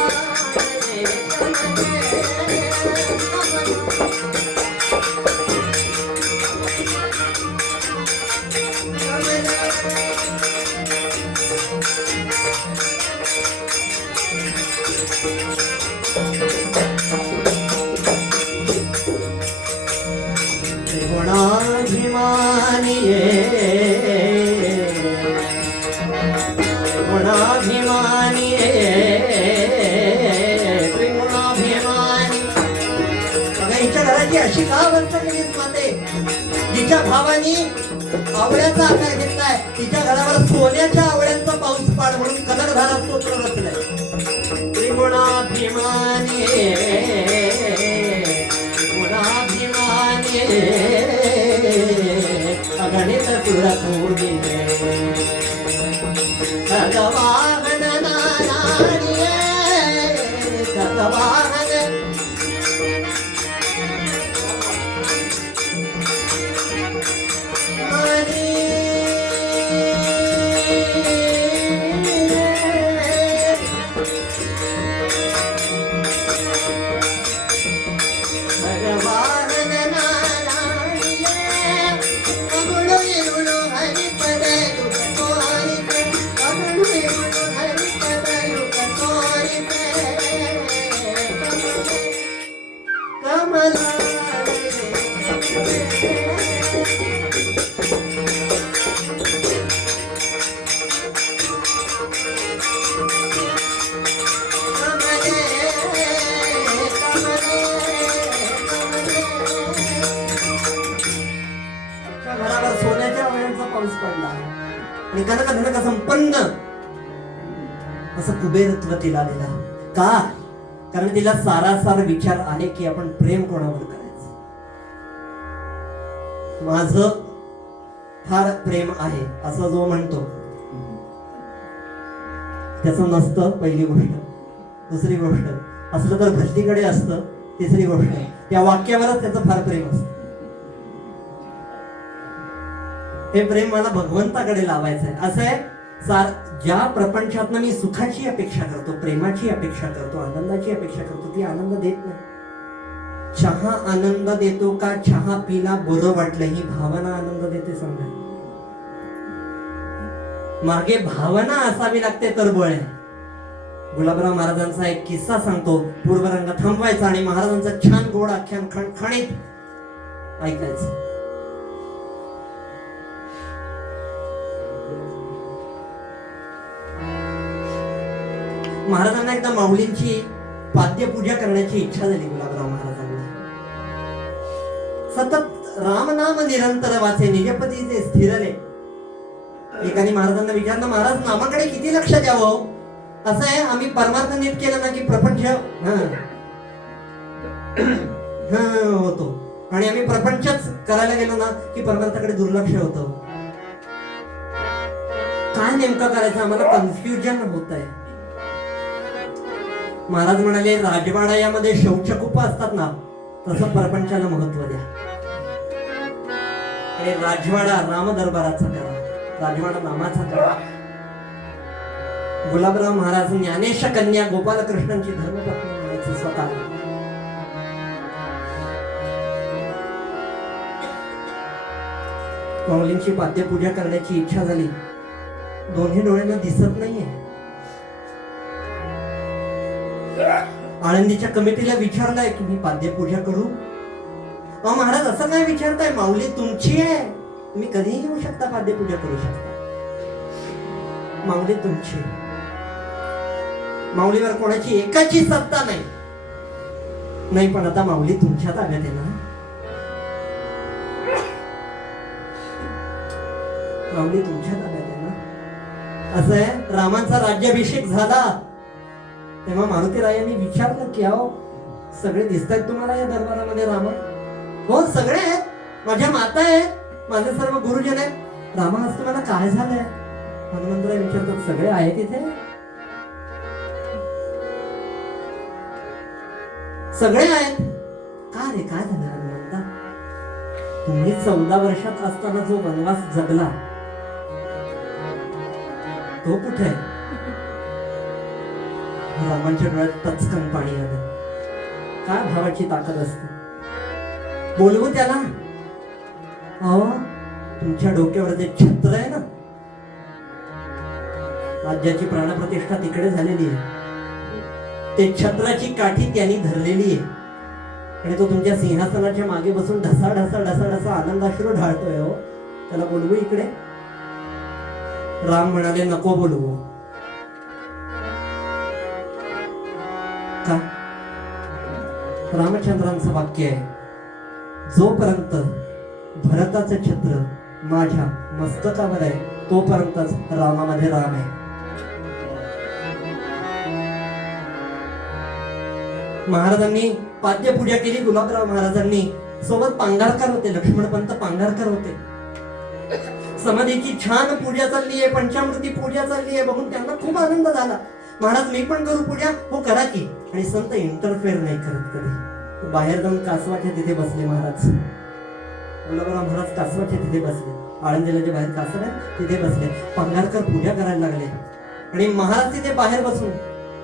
त्रिगुणाभिमानी त्रिगुणाभिमानी त्रिगुणाभिमानी. बघा हिच्या घराची अशी का अवस्था केलीस माते? जिच्या भावानी आवळ्याचा आकार घेतलाय, तिच्या घरावर सोन्याच्या आवळ्यांचा पाऊस पाड म्हणून कनकधारा स्तोत्र रचलंय. त्रिगुणाभिमानी त्रिगुणाभिमानी अगणित सुरपूजिते भगवान नारायणी भगवान आणि कनक धनक संपन्न असं कुबेरत्व तिला दिला. का? कारण तिला सारासार विचार आले की आपण प्रेम कोणावर करायचं. माझं फार प्रेम आहे असं जो म्हणतो त्याचं नसतं. पहिली गोष्ट. दुसरी गोष्ट, असलं तर भलतीकडे असतं. तिसरी गोष्ट, त्या वाक्यावरच त्याचं फार प्रेम असतं. हे प्रेम मला भगवंताकडे लावायचं आहे. असं आहे, ज्या प्रपंचातनं मी सुखाची अपेक्षा करतो, प्रेमाची अपेक्षा करतो, आनंदाची अपेक्षा करतो, ती आनंद देत नाही. चहा आनंद देतो का चहा पिला बरं वाटलं ही भावना आनंद देते समजा. मागे भावना असावी लागते तर बळ आहे. गुलाबराव महाराजांचा एक किस्सा सांगतो. पूर्वरंग थांबवायचा आणि महाराजांचा छान गोड आख्यान खणखणीत ऐकायचं. महाराजांना एकदा माऊलींची पाद्यपूजा करण्याची इच्छा झाली. गुलाबराव महाराजांना सतत रामनाम निरंतर वाचे निजपती जे स्थिरले. एकाने महाराजांना विचारलं, महाराज नामाकडे किती लक्ष द्यावं? असं आहे, आम्ही परमार्थ नीट केलं ना की प्रपंच होतो आणि आम्ही प्रपंचच करायला गेलो ना की परमार्थाकडे दुर्लक्ष होतं. काय नेमकं करायचं? आम्हाला कन्फ्युजन होत आहे. महाराज म्हणाले, राजवाडा यामध्ये शौचकूप असतात ना, तसं प्रपंचाला महत्व द्या. आणि राजवाडा राम दरबाराचा करा, राजवाडा नामाचा करा. गुलाबराव महाराज ज्ञानेश कन्या गोपालकृष्णांची धर्मपत्नी म्हणायची स्वतः. माऊलींची पाद्यपूजा करण्याची इच्छा झाली. दोन्ही डोळ्यांना दिसत नाहीये. आळंदीच्या कमिटीला विचारलंय की मी पाद्यपूजा करू. अहो महाराज असं काय विचारताय? माऊली तुमची आहे, तुम्ही कधीही येऊ शकता, पाद्यपूजा करू शकता. माऊली तुमची, माऊलीवर कोणाची एकाची सत्ता नाही. नाही पण आता माऊली तुमच्या ताब्यात आहे ना. माऊली तुमच्या ताब्यात आहे ना. असं आहे, रामांचा राज्याभिषेक झाला तेव्हा मारुतीरायांनी विचारलं की अहो सगळे दिसत आहेत तुम्हाला या दरबारामध्ये रामा? हो सगळे आहेत, माझ्या माता आहेत, माझे सर्व गुरुजन आहेत. रामा आज तुम्हाला काय झालंय? हनुमंतराय विचारतात, सगळे आहेत इथे, सगळे आहेत. का रे, काय झालं हनुमंता? तुम्ही 14 वर्षात असताना जो वनवास जगला तो कुठे आहे? रामांच्या डोळ्यात टचकन पाणी आलं. काय भावाची ताकद असते. बोलवू त्याला. अहो तुमच्या डोक्यावर जे छत्र आहे ना, राज्याची प्राणप्रतिष्ठा तिकडे झालेली आहे. ते छत्राची काठी त्यांनी धरलेली आहे आणि तो तुमच्या सिंहासनाच्या मागे बसून ढसा ढसा ढसा ढसा आनंदाश्रू ढाळतोय. हो त्याला बोलवू इकडे? राम म्हणाले, नको बोलवू. का? रामचंद्रांचं वाक्य आहे, जोपर्यंत भरताचं छत्र माझ्या मस्तकावर आहे तोपर्यंतच रामामध्ये राम आहे. महाराजांनी पाद्यपूजा केली. गुलाबराव महाराजांनी सोबत पांघारकर होते, लक्ष्मणपंत पांघारकर होते. समाधीची छान पूजा चालली आहे, पंचामृती पूजा चालली आहे. बघून त्यांना खूप आनंद झाला. महाराज मी पण करू पूजा? हो करा की. आणि संत इंटरफेअर नाही करत कधी. बाहेर जाऊन कासवाच्या तिथे बसले महाराज. गुलाबराव महाराज कासवाच्या तिथे बसले. आळंदीला जे बाहेर कासव आहे तिथे बसले. पांघारकर पूजा करायला लागले आणि महाराज तिथे बाहेर बसून,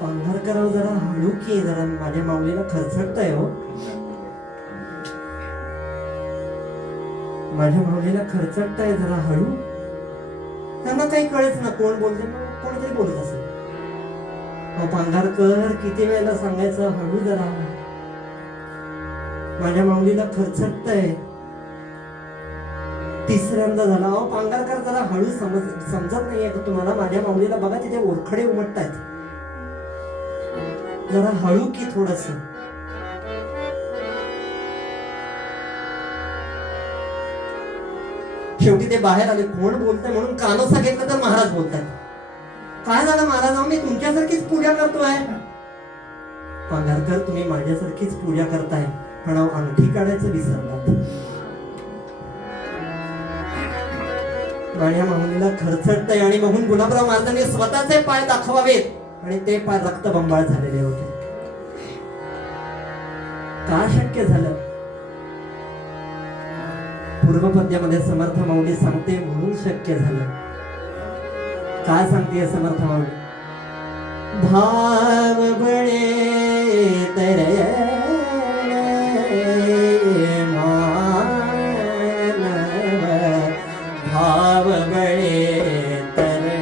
पांघारकर जरा हळू की, जरा माझ्या माऊलीला खरचटतंय. हो माझ्या माऊलीला खरचटतंय, जरा हळू. त्यांना काही कळेच ना कोण बोलते, कोणतरी बोलत असेल. पांघारकर किती वेळेला सांगायचं हळू जरा, माझ्या माऊलीला खरचटतंय. तिसऱ्यांदा झाला. अहो पांघारकर जरा हळू, समजत नाहीये का तुम्हाला? माझ्या माऊलीला बघा तिथे ओरखडे उमटतायत, जरा हळू की थोडस. शेवटी ते बाहेर आले. कोण बोलतंय म्हणून कानोसा घेतलं तर महाराज बोलतायत. काय झालं महाराज, मी तुमच्यासारखीच पूजा करतोय. पांघरकर तुम्ही माझ्यासारखीच पूजा करताय, पण अंगठी काढायचं विसरलात. माझ्या माऊलीला खरचटतंय आणि म्हणून गुलाबराव महाराजांनी स्वतःचे पाय दाखवावेत आणि ते पाय रक्तबंबाळ झालेले होते. का शक्य झालं? पूर्वपद्यामध्ये समर्थ माऊली सांगते म्हणून शक्य झालं. काय सांगते समर्थ माऊली? भाव बळे तर भाव बळे तरले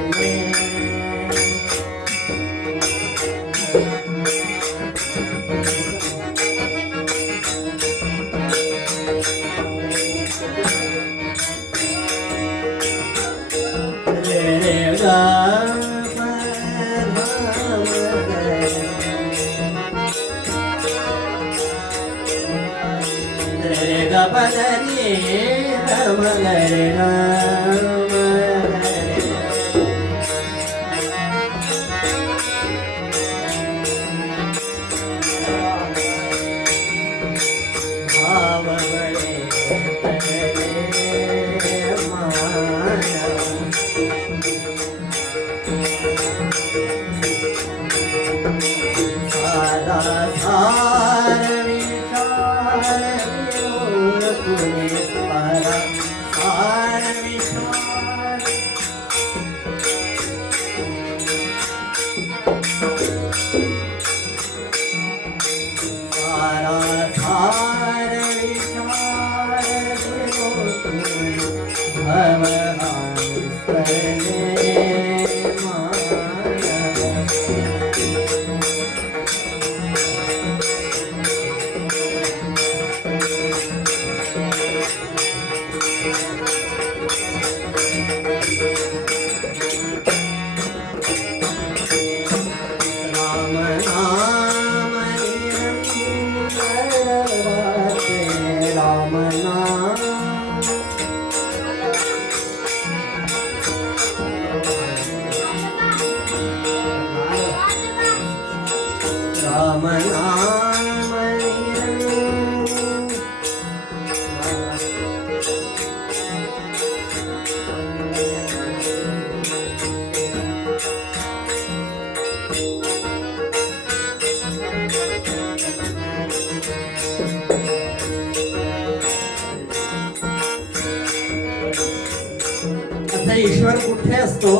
ईश्वर कुठे असतो?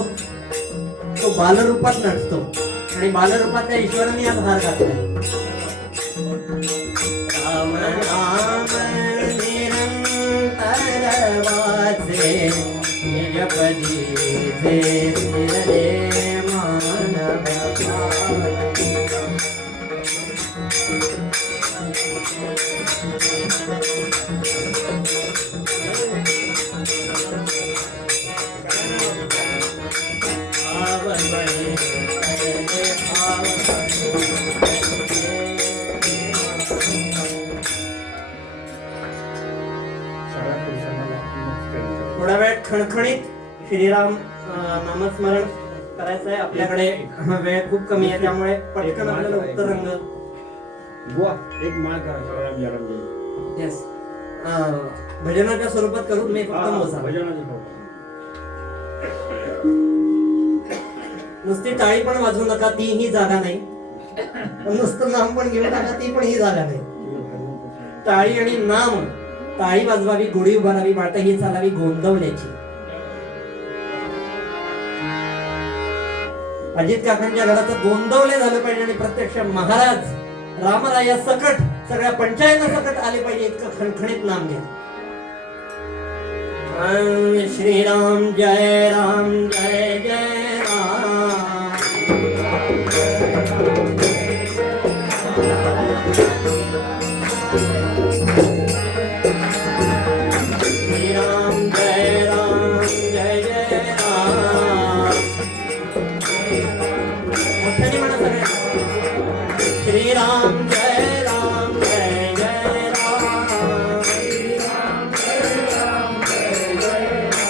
तो बालरूपात नसतो आणि बालरूपात त्या ईश्वराने आज हार घातलाय. राम राम निरंतर वाचे निजपदी जे फिरले मानव. थोडा वेळ खणखणीत श्रीराम नामस्मरण करायचं आहे. आपल्याकडे वेळ खूप कमी आहे, त्यामुळे पटकन आपल्याला उत्तर रंग एक माळ करा. येस, भजनाच्या स्वरूपात करून मी फक्त मोजा. नुसती टाळी पण वाजवू नका, ती ही जागा नाही. नुसतं नाम पण घेऊ नका, ती पण ही जागा नाही. टाळी आणि नाम, टाळी वाजवावी, गोडी उभारावी, वाट ही चालावी गोंदवल्याची. अजित काकांच्या घराचं गोंदवले झालं पाहिजे आणि प्रत्यक्ष महाराज रामराया सकट सगळ्या पंचायत सकट आले पाहिजे इतकं खणखणीत नाम घ्या. श्रीराम जय राम जय जय राम. श्रीराम जय राम जय जय राम. मोठ्याने म्हणा सगळे. श्रीराम जय राम जय जय राम. श्रीराम जय राम जय जय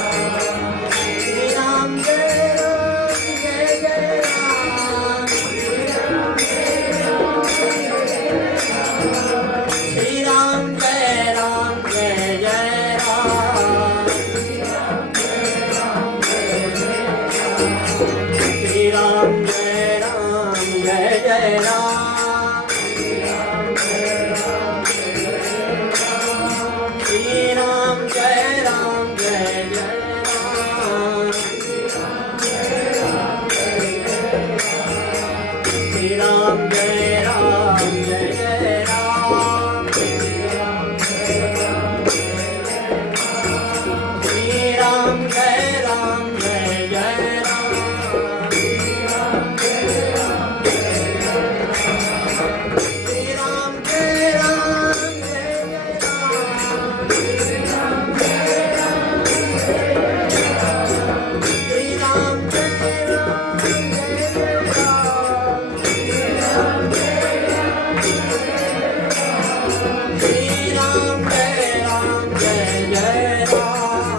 Ram Jai Ram Jai Jai Ram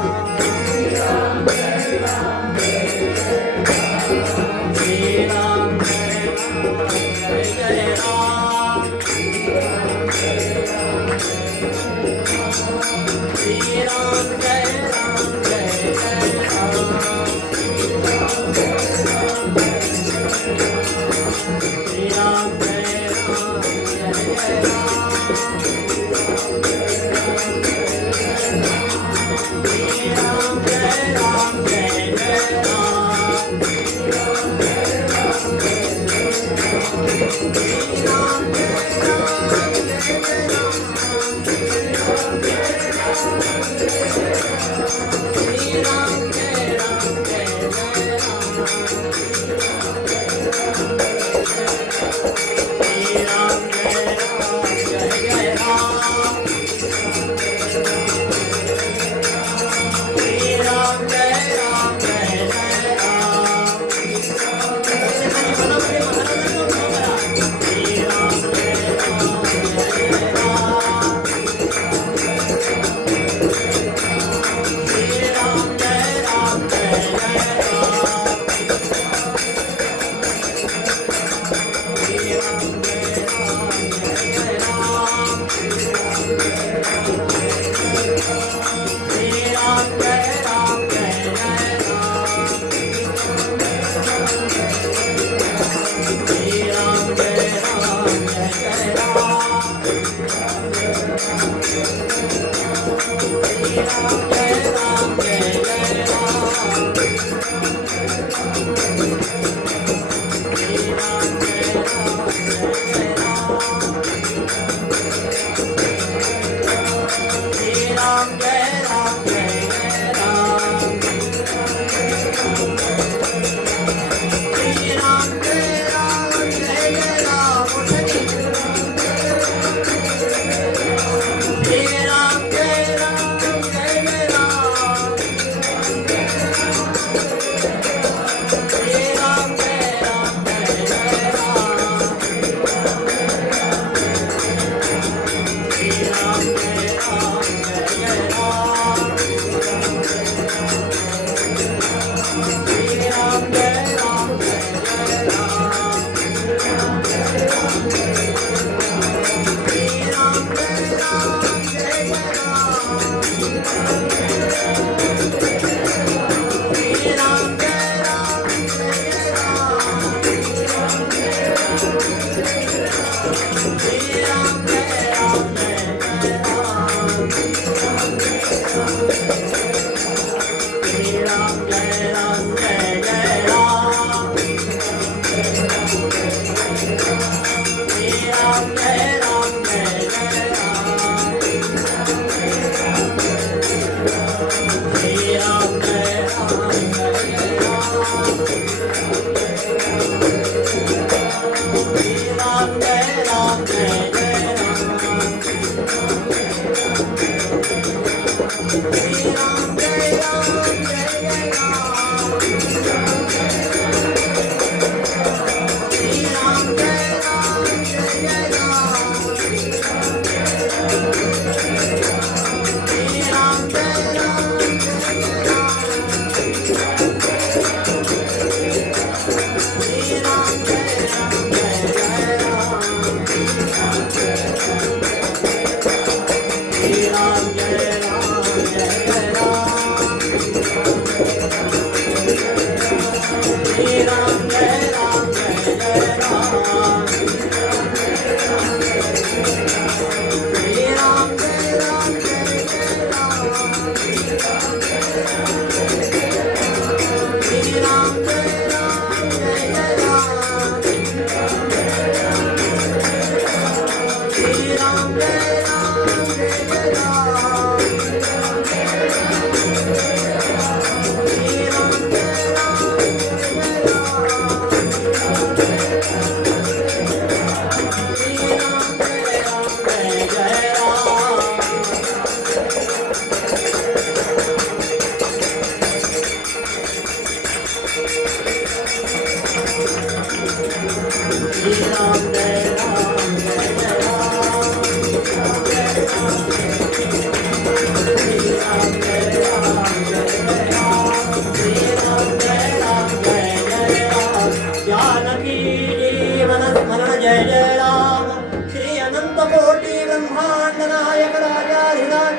कोटी ब्रह्मांड नायक राजाधिराज.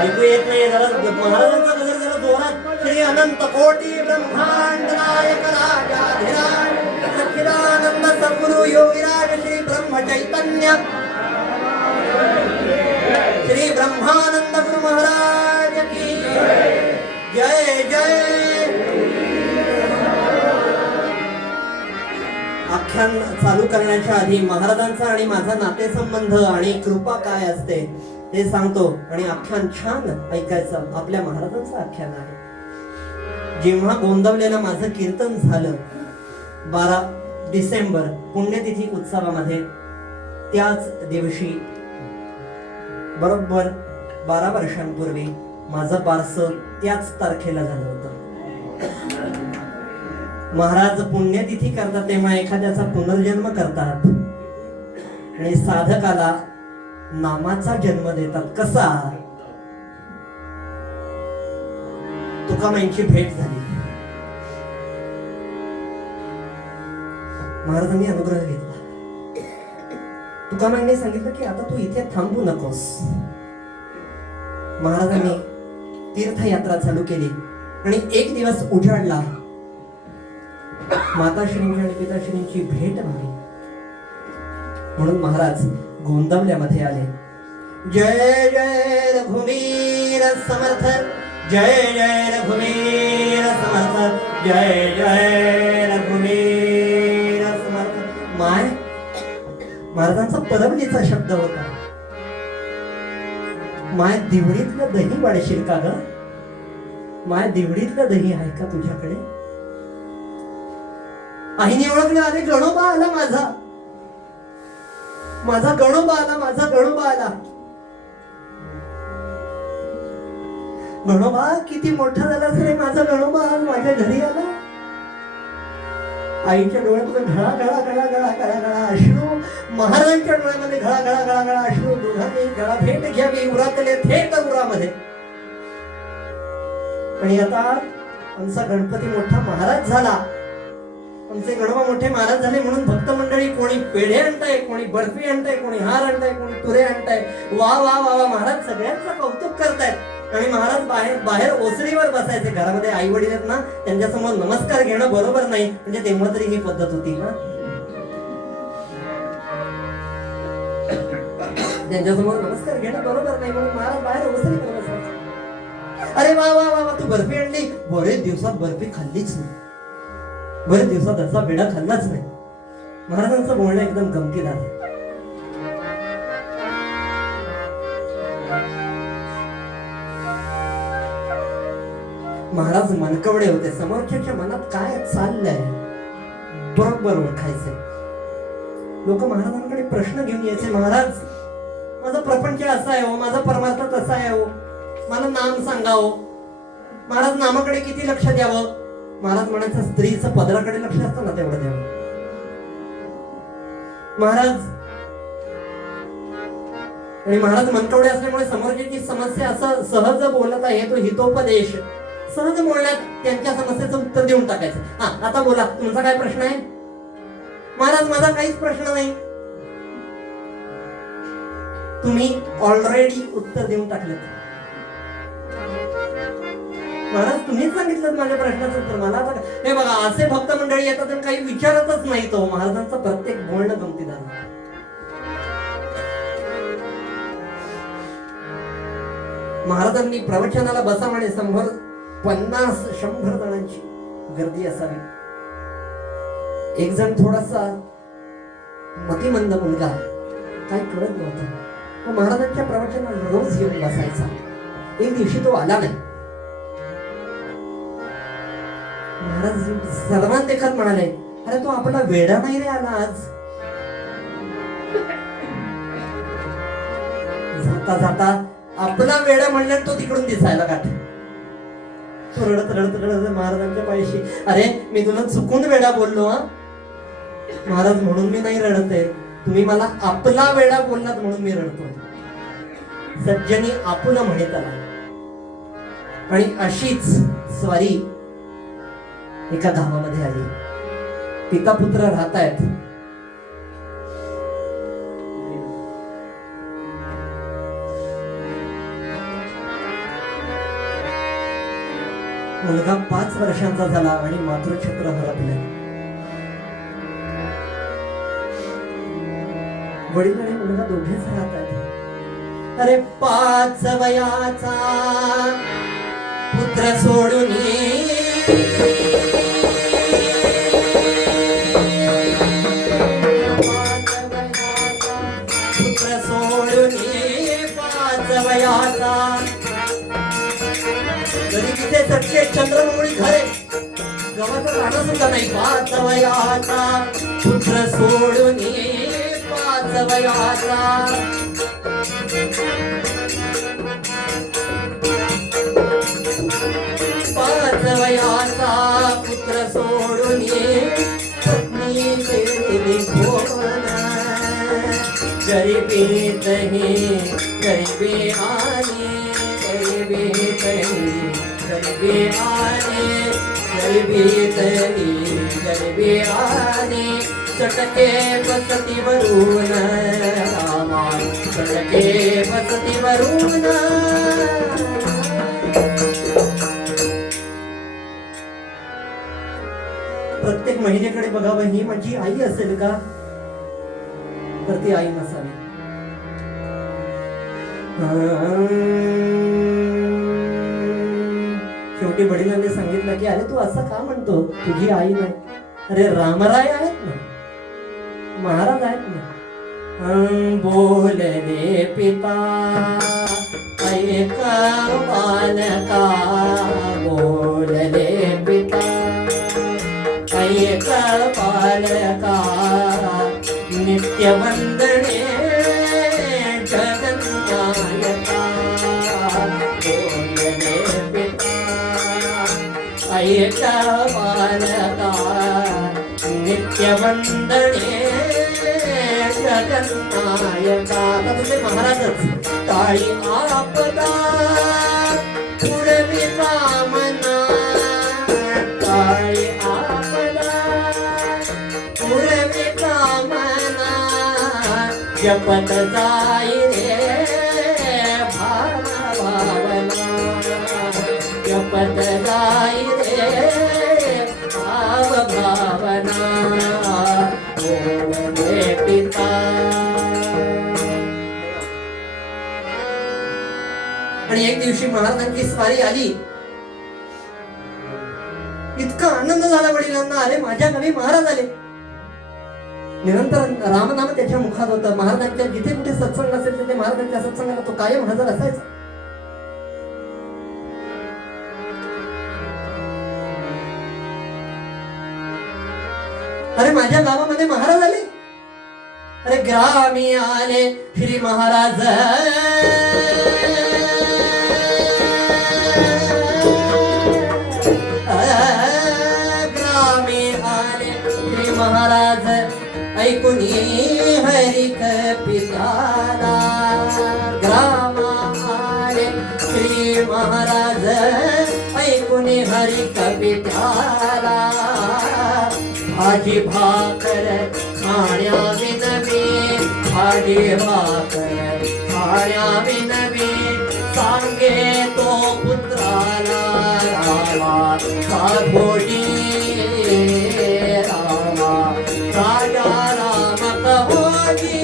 ऐकू येत नाही जरा महाराजांचा गजर जरा जोरात. श्री अनंत कोटी ब्रह्मांड नायक राजाधिराज सच्चिदानंद सद्गुरु योगीराज श्री ब्रह्म चैतन्य श्री ब्रह्मानंद गुरु महाराज की जय जय. आख्यान चालू करण्याच्या आधी महाराजांचा आणि माझा नातेसंबंध आणि कृपा काय असते हे सांगतो आणि आख्यान छान ऐकायचं. आपल्या महाराजांचं आख्यान आहे. जेव्हा गोंदवलेलं माझं कीर्तन झालं 12 डिसेंबर पुण्यतिथी उत्सवामध्ये, त्याच दिवशी बरोबर 12 वर्षांपूर्वी माझं बारसं त्याच तारखेला झालं होतं. महाराज पुण्यतिथी करतात तेव्हा एखाद्याचा पुनर्जन्म करतात आणि साधकाला नामाचा जन्म देतात. कसा? तुकामाईंची भेट झाली. महाराजांनी अनुग्रह घेतला. तुकामाईंनी सांगितलं की आता तू इथे थांबू नकोस. महाराजांनी तीर्थयात्रा चालू केली आणि एक दिवस उजाडला. माताश्रींची आणि पिताश्रींची भेट झाली म्हणून महाराज गोंदवल्यामध्ये आले. जय जय रघुवीर समर्थ, जय जय रघुवीर समर्थ, जय जय रघुवीर समर्थ. माय महाराजांचा परवलीचा शब्द होता. माय दिवडीतलं दही वाढशील का ग? माय दिवडीतलं दही आहे का तुझ्याकडे? आईने ओळखलं. अरे गणोबा आला माझा, माझा गणोबा आला, माझा गणोबा आला. गणोबा किती मोठा झालास रे माझा गणोबा, आज माझ्या घरी आला. आईच्या डोळ्यामध्ये घळा घळा घळा घळा घळा घळा अश्रू, महाराजांच्या डोळ्यामध्ये घळा घळा घळा घळा अश्रू. दोघांनी घळा भेट घ्यावी उरातले थेट उरामध्ये. आणि आता आमचा गणपती मोठा महाराज झाला, आमचे गणोबा मोठे महाराज झाले म्हणून भक्त मंडळी कोणी पेढे आणताय, कोणी बर्फी आणताय, कोणी हार आणताय, कोणी तुरे आणताय. वा वा वा वा. महाराज सगळ्यांचं कौतुक करतायत. आणि महाराज बाहेर ओसरीवर बसायचे. घरामध्ये आई वडील आहेत ना, त्यांच्यासमोर नमस्कार घेणं बरोबर नाही. म्हणजे तेव्हा तरी ही पद्धत होती ना, त्यांच्यासमोर नमस्कार घेणं बरोबर नाही म्हणून महाराज बाहेर ओसरीवर बसायचे. अरे वा वा वा, तू बर्फी आणली. बरेच दिवसात बर्फी खाल्लीच नाही, बरेच दिवसात असा पेढा खाल्लाच नाही. महाराजांचं बोलणं एकदम गमतीदार आहे. महाराज मनकवडे होते. समोरच्याच्या मनात काय चाललंय बरोबर ओळखायचे. लोक महाराजांकडे प्रश्न घेऊन यायचे. महाराज माझा प्रपंच असा आहे हो, माझा परमार्थ तसा आहे हो, मला नाम सांगावं. महाराज नामाकडे किती लक्ष द्यावं? महाराज म्हणायचं स्त्रीचं पदराकडे लक्ष असतं ना तेवढं द्यावं. महाराज आणि महाराज मनकवडे असल्यामुळे समोरची समस्या असं सहज बोलत आहे, तो हितोपदेश सहज बोलण्यात त्यांच्या समस्येचं उत्तर देऊन टाकायचं. हा आता बोला, तुमचा काय प्रश्न आहे? महाराज माझा काहीच प्रश्न नाही. तुम्ही ऑलरेडी उत्तर देऊन टाकलं. महाराज तुम्हीच सांगितलं माझ्या प्रश्नाचं उत्तर. मला आता हे बघा, असे भक्त मंडळी येतात आणि काही विचारतच नाही. तो महाराजांचं प्रत्येक बोलणं गमतीदार. महाराजांनी प्रवचनाला बसा म्हणे. 150-100 जणांची गर्दी असावी. एक जण थोडासा मतिमंद मुलगा, काही कळत नव्हतं, महाराजांच्या प्रवचनाला रोज येऊन बसायचा. एक दिवशी तो आला नाही. महाराज सर्वांना देखत म्हणाले, अरे तो आपला वेडा नाही रे आला आज. जाता जाता आपला वेडा म्हणल्यावर तो तिकडून दिसायला गाठ. तो रडत रडत रडत महाराजांच्या पायशी, अरे मी तुला चुकून वेडा बोललो हा महाराज, म्हणून मी नाही रडत आहे, तुम्ही मला आपला वेडा बोललात म्हणून मी रडतो. सज्जनी आपुला म्हणे त्याला. आणि अशीच स्वारी एका गावामध्ये आली. पिता पुत्र राहतायत. मुलगा 5 वर्षांचा झाला आणि मातृछत्र हरपले. वडील आणि मुलगा दोघेच राहतात. अरे 5 वयाचा पुत्र सोडून पुत्र सोडून 5 वयाचा जरी तिथे चटके चंद्रमौळी घरे गव्हाचं राहणं सुद्धा नाही. 5 वयाचा पुत्र सोडून 5 वयाचा 5 वयाचा पुत्र सोडून पत्नी गेली कोण. गरिबीत ही गरिबी आली गरिबीत ही गरिबी आली गरिबीत ही गरिबी आली. चटके बसती वरून रामा चटके बसती वरून. प्रत्येक महिलेकडे बघावं ही माझी आई असेल का, तर ती आई नसावी. शेवटी वडिलांनी सांगितलं की अरे तू असं का म्हणतो, तुझी आई नाही. अरे रामराय आहेत ना, महाराज आहेत ना. बोलले पिता ऐका बालका बोलले पिता ऐका बालका. नित्य वंदने जगन्नायका बोलले पिता ऐका बालका. नित्य वंदने जगन्नायका. आता तुझे महाराजच काळी आपदा पुरवी कामना काळी आपदा पुरवी कामना. जपत जाई रे भावना जपत जाई रे भावना. बोलले पिता. आणि एक दिवशी महाराजांची स्वारी आली. इतका आनंद झाला वडिलांना, अरे माझ्या गावी महाराज आले. निरंतर रामनाम त्याच्या मुखात होतं. महाराजांच्या जिथे कुठे सत्संग असेल तिथे महाराजांच्या सत्संगाला तो कायम हजर असायचा. अरे माझ्या गावामध्ये महाराज आले. अरे ग्रामी आले श्री महाराज. ग्रामी आले श्री महाराज ऐकून हरी कपिताला. ग्रामा आले श्री महाराज ऐकून हरी कपिताला. भाजी भाकर खाण्या विनवी भाजी भाकर खाण्या विनवी. सांगे तो पुत्राला रामा साधोटी रामा राजा राम कहोजी.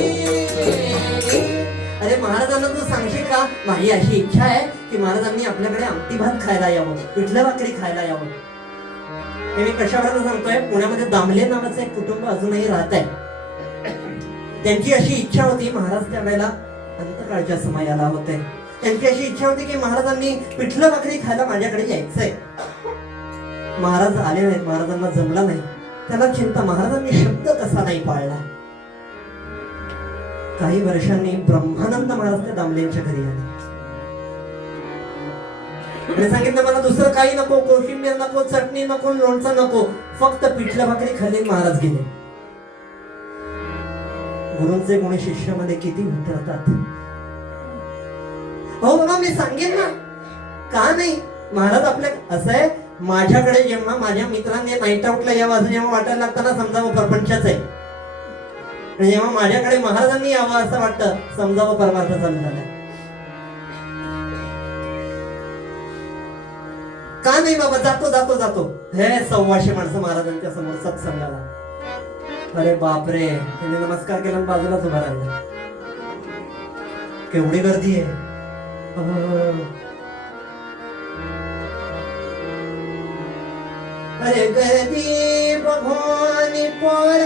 अरे महाराजांना तू सांगशील का, माझी अशी इच्छा आहे की महाराजांनी आपल्याकडे आमटी भात खायला यावं, पिठलं भाकरी खायला यावं. हे मी कशावर सांगतोय, पुण्यामध्ये दामले नावाचं एक कुटुंब अजूनही राहत आहे. त्यांची अशी इच्छा होती, महाराज त्यावेळेला अंतकाळच्या समयाला होते. त्यांची अशी इच्छा होती की महाराजांनी पिठलं भाकरी खायला माझ्याकडे यायचंय. महाराज आले नाहीत, महाराजांना जमला नाही. त्याला चिंता, महाराजांनी शब्द कसा नाही पाळला. काही वर्षांनी ब्रह्मानंद महाराज त्या दामलेंच्या घरी आले. सांगितलं मला दुसरं काही नको, कोशिंबीर नको, चटणी नको, लोणचं नको, फक्त पिठलं भाकरी खाली. महाराज गेले. गुरूंचे गुण शिष्यामध्ये किती उतरतात. हो बाबा मी सांगेन ना, का नाही. महाराज आपल्या असं आहे, माझ्याकडे जेव्हा माझ्या मित्रांनी नाईट आउटला यावं असं जेव्हा वाटायला लागताना समजावं परपंचच आहे. जेव्हा माझ्याकडे महाराजांनी यावं असं वाटतं समजावं परमार्थ चालू झालाय. का नाही बाबा, जातो जातो जातो. हे 1,200 माणसं महाराजांच्या समोर सत्संगाला. अरे बापरे, त्यांनी नमस्कार केला आणि बाजूलाच उभा राहिला. केवढी गर्दी आहे. अरे गर्दी बघून पोर,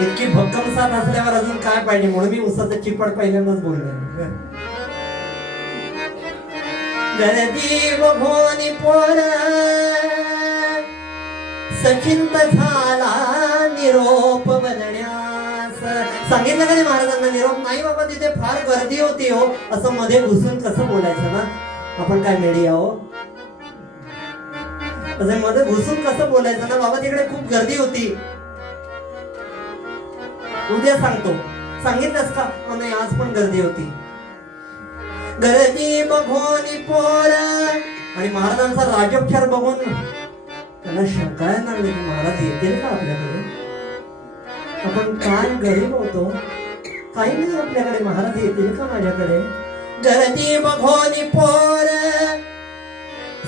इतकी भक्कम साथ असल्यावर अजून काय पाहिजे, म्हणून मी उसाचं चिपड पहिल्यांदाच बोललो. गर्दी बघून पोर सचिंत झाला निरोप बनण्यास. सांगितलं का नाही महाराजांना निरोप? नाही बाबा, तिथे फार गर्दी होती हो. असं मध्ये घुसून कसं बोलायचं ना, आपण काय मीडिया हो, असं मध्ये घुसून कसं बोलायचं ना बाबा, तिकडे खूप गर्दी होती. उद्या सांगतो. सांगितलंस का? नाही, आज पण गर्दी होती. गर्दी बघून पोर, आणि महाराजांचा राजोपचार बघून त्याला शंकायला लागले की महाराज येतील का आपल्याकडे? आपण काय गरीब होतो, काही नाही आपल्याकडे, महाराज येतील का माझ्याकडे? गर्दी बघून पोर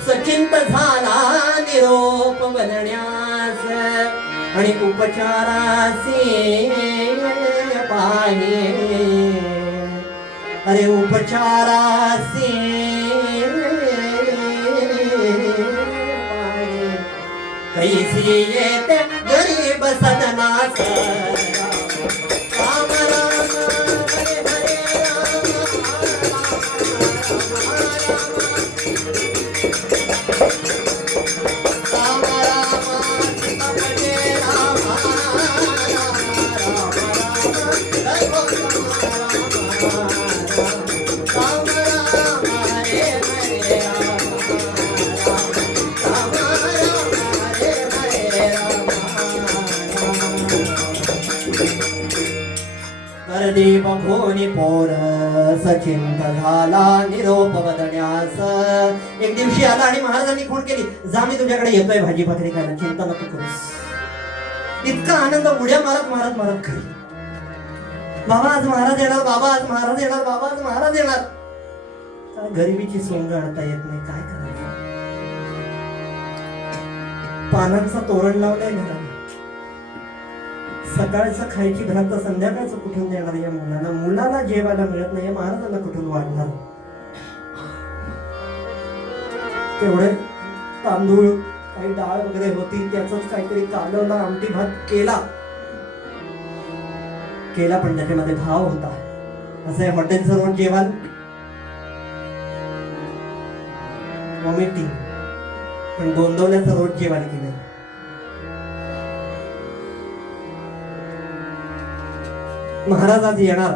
सचिंत झाला निरोप बनण्यास, आणि उपचारासी पाणी. अरे उपचारासी कैसी येते गरीब सदनास. राम राम हरे हरे राम, राम राम हरे राम, गर्दी बघून पोर सचिंत झाला निरोप बदण्यास. एक दिवशी आला आणि महाराजांनी खूण केली, जा मी तुझ्याकडे येतोय भाजी भाकरी खायला, चिंता नको करूस. इतका आनंद, उड्या मारत मारत मारत घरी. बाबा आज महाराज येणार, बाबा आज महाराज येणार, बाबा आज महाराज येणार. काय गरिबीची सोंग आणता येत नाही, काय करायचं? पानांचं तोरण लावलंय घराला. सकाळचं खायची घरात, संध्याकाळचं कुठून देणार या मुलांना? मुलाला जेवायला मिळत नाही, महाराजांना कुठून वाढणार? तेवढे तांदूळ, काही डाळ वगैरे होती, त्याच काहीतरी कालवला, आमटी भात केला, पण त्याच्यामध्ये भाव होता. असं हॉटेलचं रोज जेवण, वॉमिटिंग, पण गोंदवल्याचं रोज जेवण केलं. महाराज आज येणार.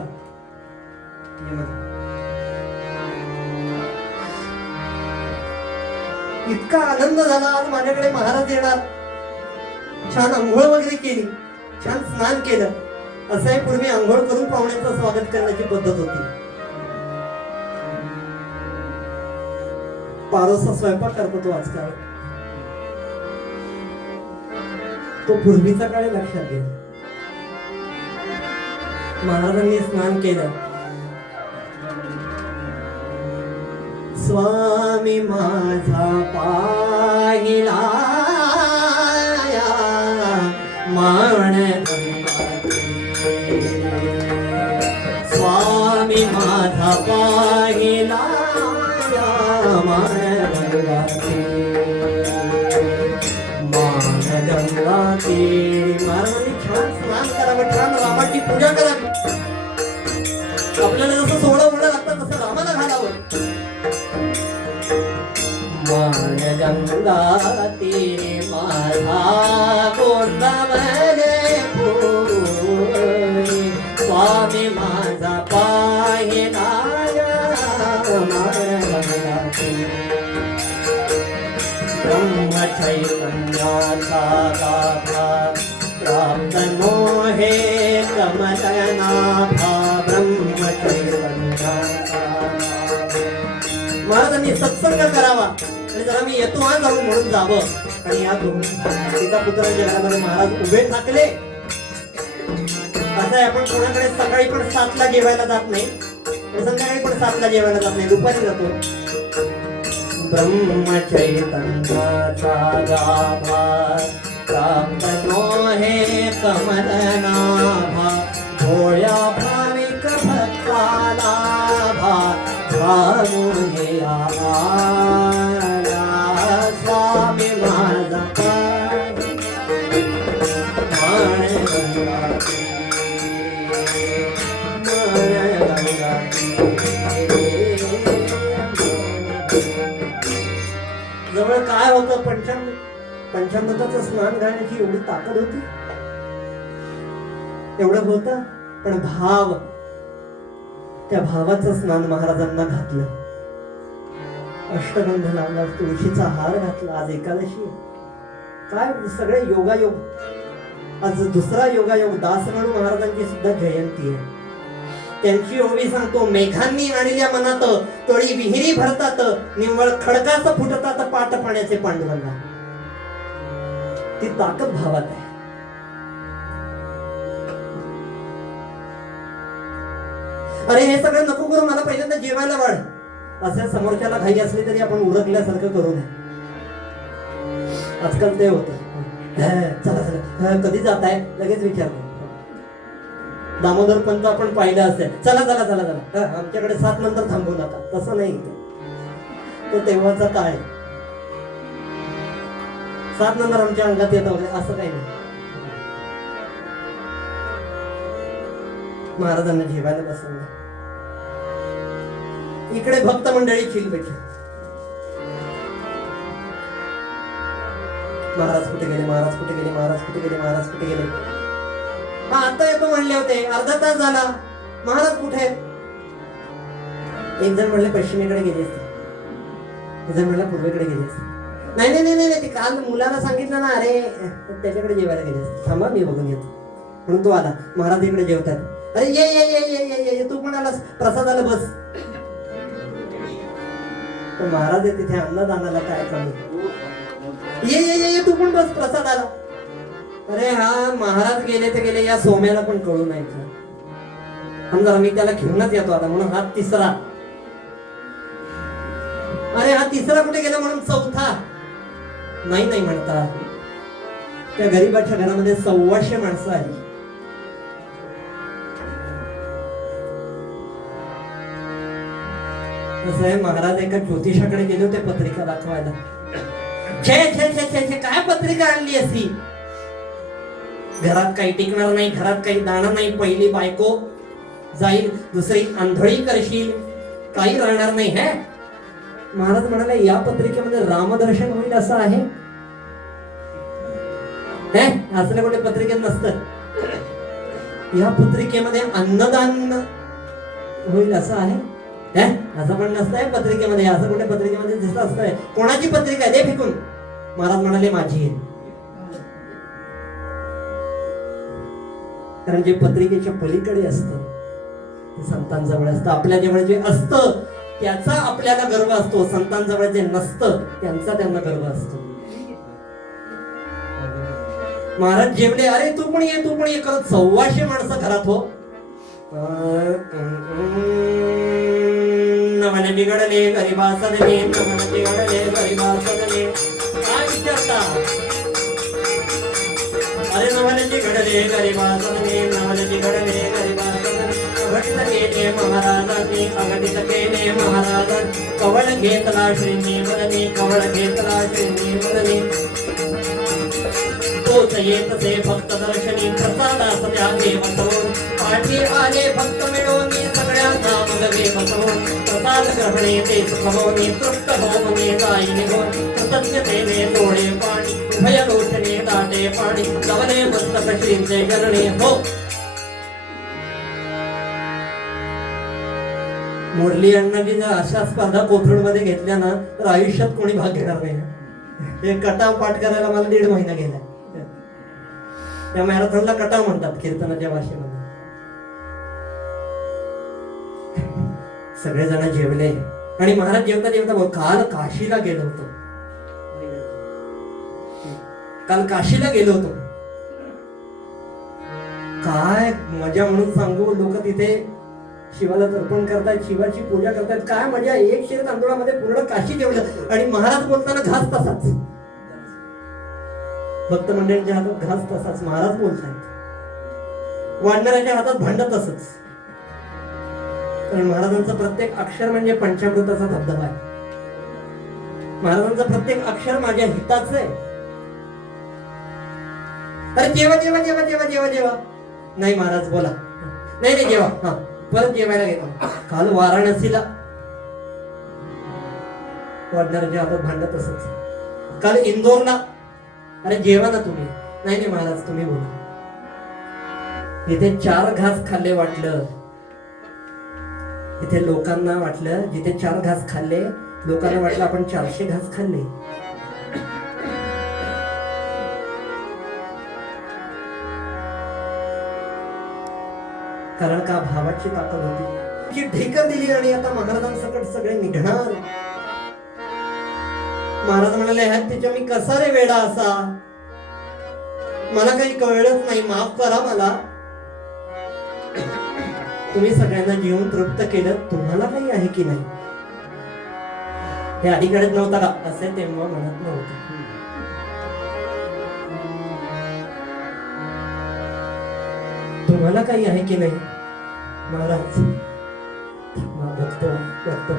इतका आनंद झाला, आज माझ्याकडे महाराज येणार. छान अंघोळ वगैरे केली, छान स्नान केलं. असं आहे, पूर्वी अंघोळ करून पाहुण्यांचं स्वागत करण्याची पद्धत होती. पारोसा स्वयंपाक करतो तो आजकाल, तो पूर्वीचा काळ लक्षात घे. महाराजांनी स्नान केलं. स्वामी माझा पाहिला मान, स्वामी माझा पाहिला मान गंगा तीरी. महाराजांनी छान स्नान करावं, छान रामाची पूजा करावी. आपल्याला जसं सोहळा म्हणा लागतं तसं रामाला घालावं. मान गंगा तीरी माझा गोंदावले पोरी, स्वामी माझा पाहिला मान गंगा तीरी. ब्रह्म चैतन्याचा गाभा प्राप्त मोहे कमलनाभा, ब्रह्म चैतन्याचा. महाराजांनी सत्संग करावा आणि जरा मी येतो हा जाऊन म्हणून जावं. आणि या दोन पिता पुत्रांच्या घरामध्ये महाराज उभे थाकले. असं आहे, आपण कोणाकडे सकाळी पण 7ला जेवायला जात नाही, संध्याकाळी पण 7ला जेवायला जात नाही, दुपारी जातो. ब्रह्मचैतन्याचा गाभा प्राप्तो हे कमलनाभा, भोळ्या भाविक भक्ताला भावुने आला स्वामी माझा जवळ काय होतं, पंचामृताचं स्नान घालण्याची एवढी ताकद होती, एवढं होतं, पण भाव, त्या भावाचं स्नान महाराजांना घातलं. अष्टगंध लावला, तुळशीचा हार घातला. आज एकादशी आहे. काय सगळे योगायोग. आज दुसरा योगायोग, दासगणू महाराजांची सुद्धा जयंती आहे. त्यांची ओवी सांगतो, मेघांनी आणल्या मनात, तळी विहिरी भरतात, निव्वळ खडकाच फुटतात पाट पाण्याचे पांडुरंगा. ती ताकद भावात आहे. अरे हे सगळं नको करू, मला पहिल्यांदा जेवायला वाढ. असं समोरच्याला घाई असली तरी आपण उरकल्यासारखं करू नये. आजकाल ते होतं, चला चला कधी जाताय लगेच विचारतो. दामोदर पंत आपण पाहिलं असेल, चला चला चला चला, आमच्याकडे 7 नंतर थांबू नका. तसं नाही, तो तेव्हाचा काळ आहे. 7 नंतर आमच्या अंगात येतं वगैरे असं काही नाही. महाराजांना जेवायला बसवलं. इकडे भक्त मंडळी चिल बैठे. महाराज कुठे गेले, महाराज कुठे गेले, महाराज कुठे गेले, महाराज कुठे गेले. हा आता येतो म्हणले होते, अर्धा तास झाला, महाराज कुठे? एक जण म्हणले पश्चिमेकडे गेले असते, एक जण म्हणला पूर्वेकडे गेले असते. नाही नाही नाही नाही, ते काल मुलाला सांगितलं ना, अरे त्याच्याकडे जेवायला गेले असते. थांबा मी बघून येतो. म्हणून तो आला. महाराज इकडे जेवतात. अरे ये ये ये ये ये ये तू पण आलास, प्रसादाला बस. तो महाराज आहे तिथे अन्नदानाला काय कमी. ये ये ये तू पण बस प्रसादाला. अरे हा महाराज गेले ते गेले, या सोम्याला पण कळू नाही. समजा मी त्याला घेऊनच येतो आता, म्हणून हा तिसरा. अरे हा तिसरा कुठे गेला म्हणून चौथा. नाही नाही म्हणता, त्या गरीबाच्या घरामध्ये 125 माणसं आली. कसं आहे, महाराज एका ज्योतिषाकडे गेले होते पत्रिका दाखवायला. छे छे छे छे छे, काय पत्रिका आणली अशी. घरात काही टिकणार नाही, घरात काही दाणं नाही, पहिली बायको जाईल, दुसरी आंधळी करशील, काही राहणार नाही. हे महाराज म्हणाले, या पत्रिकेमध्ये रामदर्शन होईल असं आहे. असलं कुठे पत्रिकेत नसतं. या पत्रिकेमध्ये अन्नदान होईल असं आहे. असं पण नसतंय पत्रिकेमध्ये. असं कुठे पत्रिकेमध्ये दिसत असतंय. कोणाची पत्रिका आहे दे फेकून. महाराज म्हणाले, माझी आहे. कारण जे पत्रिकेच्या पलीकडे असतं ते संतांजवळ असतं. आपल्या जवळ जे असतं त्याचा आपल्याला गर्व असतो. संतांजवळ जे नसतं त्यांचा त्यांना गर्व असतो. महाराज जेवले. अरे तू पण ये, तू पण ये करत 125 माणसं घरात हो. नमन बिघडले गरीबासदने, नमन बिघडले गरीबासदने. काय विचारता? अरे नवलची घडले गरीबासदने, नवलची घडले गरीबासदने. अघटित केले महाराजांनी, अघटित केले महाराजांनी. कवळ घेतला श्रीनी मदनी, कवळ घेतला श्रीनी मदनी. तोच येत से भक्त दर्शनी, प्रसादास त्यागे बसवून. पाठी आले भक्त मिळवून, सगळ्यांना मगवे बसवून. प्रसाद ग्रहणे ते सुखवून, तृप्त होऊन जाई निघून. कृतज्ञतेने डोळे पाणी, उभय लोचने दाटे पाणी. लवले मस्तक श्रींचे करणे हो. मुरली अण्णाजी जर अशा स्पर्धा कोथरूडमध्ये घेतल्या ना तर आयुष्यात कोणी भाग घेणार नाही. हे कटाव पाठ करायला मला 1.5 महिना गेला. त्या मॅरेथॉनला कटाव म्हणतात कीर्तनाच्या भाषेमध्ये. सगळेजण जेवले आणि महाराज जेवता जेवता, काल काशीला गेलो होतो, काल काशीला गेलो होतो. काय मजा म्हणून सांगू. लोक तिथे शिवाला तर्पण करतायत, शिवाची पूजा करतायत. काय मजा. एक शिर तांदूळामध्ये पूर्ण काशी जेवलं. आणि महाराज बोलताना घास तसाच, भक्त मंडळींच्या हातात घास तसाच. महाराज बोलतायत, वाढणाऱ्याच्या हातात भांड तसंच. कारण महाराजांचं प्रत्येक अक्षर म्हणजे पंचामृताचा धबधबा आहे. महाराजांचं प्रत्येक अक्षर माझ्या हिताचं आहे. अरे जेवा जेवा जेवा जेवा जेवा जेवा. नाही महाराज बोला. नाही नाही जेवा. हा परत जेवायला घेतो. काल वाराणसीला वाढणाऱ्याच्या हातात भांड तसंच. काल इंदोरला. अरे जेवा ना तुम्ही. नाही नाही महाराज तुम्ही बोला. इथे 4 घास खाल्ले वाटलं. इथे लोकांना वाटलं, जिथे 4 घास खाल्ले लोकांना वाटलं आपण 400 घास खाल्ले. कारण का भावाची ताकद होती की ढेकर दिली. आणि आता महाराजांसकट सगळे निघणार. महाराज म्हणाले, ह्यात तिच्या मी कसा रे वेडा असा, मला काही कळलंच नाही, माफ करा मला. तुम्ही सगळ्यांना जीवन तृप्त केलं, तुम्हाला काही आहे की नाही. हे आधीकडेच नव्हता का असे तेव्हा म्हणत नव्हतं. तुम्हाला काही आहे की नाही. महाराज बघतो बघतो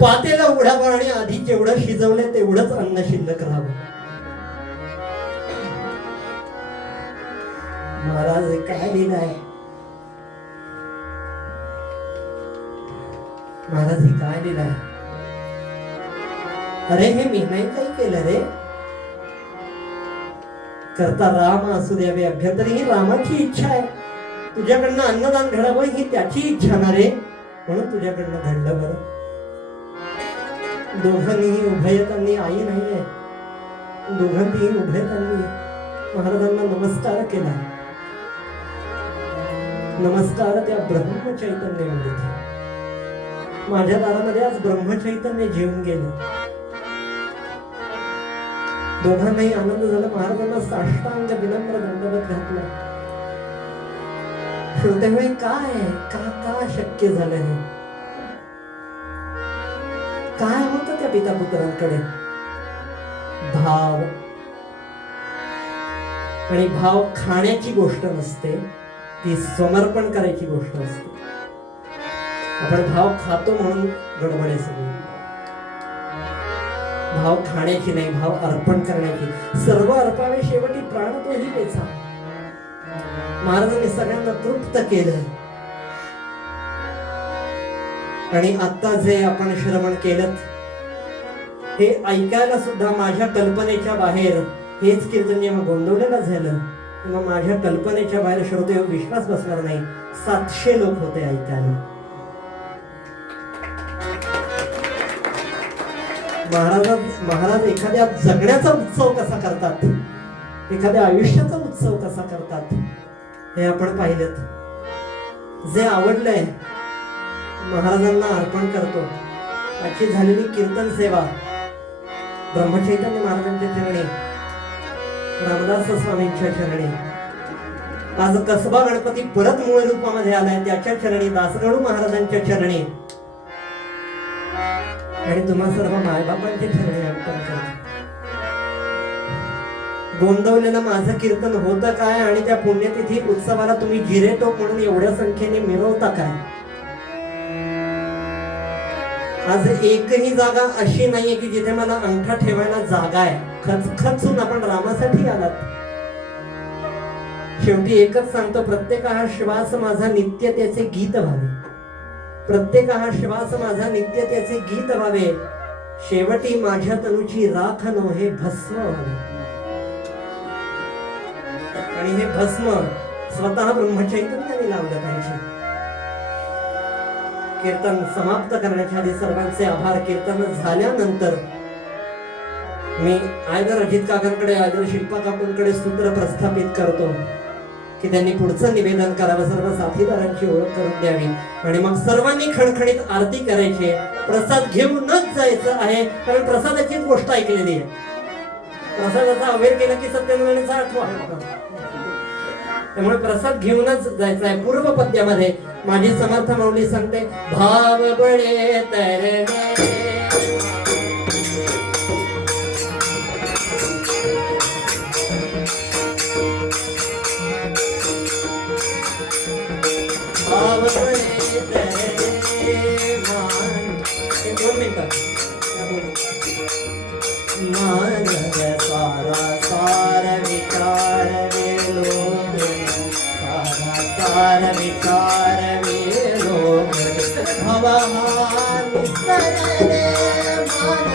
पातेला उघडावं आणि आधी जेवढं शिजवलं तेवढंच अन्न शिल्लक राहावं. महाराज काय लिहिलं आहे. महाराज हे काय लिहिलं आहे. अरे हे मी नाही काही केलं रे. करता राम असू द्यावे अभ्यंतरी, ही रामाची इच्छा आहे. तुझ्याकडनं अन्नदान घडावं ही त्याची इच्छा ना रे, म्हणून तुझ्याकडनं घडलं. बरं दोघांनीही उभयतांनी, आई नाहीये, दोघांनीही उभयतांनी महाराजांना नमस्कार केला. नमस्कार त्या ब्रह्मचैतन्यामध्ये. माझ्या दारामध्ये आज ब्रह्मचैतन्य जेवून गेलं. दोघांनाही आनंद झाला. महाराजांना साष्टांग विनम्र दंडवत घातला. श्रोतेमुळे काय का शक्य झालं हे. काय होतं त्या पिता पुत्रांकडे. भाव. आणि भाव खाण्याची गोष्ट नसते, ती समर्पण करायची गोष्ट असते. आपण भाव खातो म्हणून गडबड सगळी. भाव खाण्याची नाही, भाव अर्पण करण्याची. सर्व अर्पावे शेवटी प्राण तोही वेचा. महाराजांनी सगळ्यांना तृप्त केलं. आणि आता जे आपण श्रवण केलं हे ऐकायला सुद्धा माझ्या कल्पनेच्या बाहेर. हेच कीर्तन जेव्हा गोंदवलेलं झालं तेव्हा माझ्या कल्पनेच्या बाहेर श्रोते विश्वास बसणार नाही, 700 लोक होते ऐकायला. महाराज एखाद्या जगण्याचा उत्सव कसा करतात, एखाद्या आयुष्याचा उत्सव कसा करतात हे आपण पाहिलं. जे आवडलंय महाराजांना अर्पण करतो. आजची झालेली कीर्तन सेवा ब्रह्मचैतन्य महाराजांच्या चरणी, रामदास स्वामींच्या चरणी. आज कसबा गणपती परत मूळ रूपामध्ये आलाय त्याच्या चरणी, दासगणू महाराजांच्या चरणी आणि तुम्हा सर्व मायबापांच्या चरणी अर्पण करतो. गोंदवलेलं माझं कीर्तन होतं काय आणि त्या पुण्यतिथी उत्सवाला तुम्ही जिरेटोप म्हणून एवढ्या संख्येने मिरवता काय. आज एकही जागा अशी नाहीये की जिथे मला अंगठा ठेवायला जागा आहे. खचखचून आपण रामासाठी आलात. शेवटी एकच सांगतो, प्रत्येक हा श्वास माझा नित्य त्याचे गीत व्हावे. प्रत्येक हा श्वास माझा नित्य त्याचे गीत व्हावे. शेवटी माझ्या तनुची राख नव्हे भस्म व्हावे. आणि हे भस्म स्वतः ब्रह्मचैतन्याने लावलं पाहिजे. कीर्तन समाप्त करण्याच्या आधी सर्वांचे आभार. कीर्तन झाल्यानंतर मी आयदर अजित काकांकडे आयदर शिल्पा काकूंकडे सूत्र प्रस्थापित करतो की त्यांनी पुढचं निवेदन करावं, सर्व साथीदारांची ओळख करून द्यावी आणि मग सर्वांनी खणखणीत आरती करायची. प्रसाद घेऊनच जायचं आहे, कारण प्रसादाचीच गोष्ट ऐकलेली आहे. प्रसादाचा अमेर केला की सत्यनारायणाचा आठवा. त्यामुळे प्रसाद घेऊनच जायचा आहे. पूर्व पद्यामध्ये माझी समर्थ माऊली सांगते, भाव बळे तरणे भाव बळे तरणे मान. एक 2 मिनिटं. मान सारा सार विचार विलोक, सारा सार विचार विलोक, हवा निस्तरणे मान,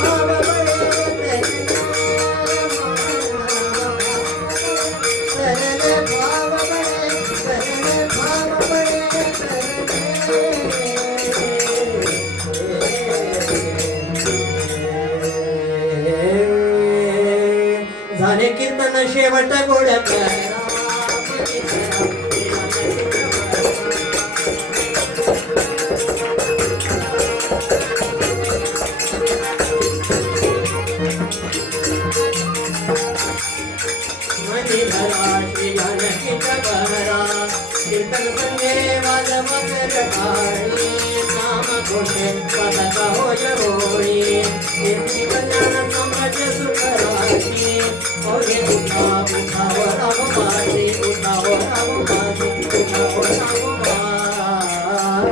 भाव बळे तरणे भाव बळे तरणे भाव बळे झाले कीर्तन शेवट गोड्या कीर्तन संगे वाजवत काळी, नाम घोषे पदका होय होळी, कीर्ती कल्याण सम्राट सुखराशी, होय उठा उठाव राम माझे, उठाव राम माझे, उठाव राम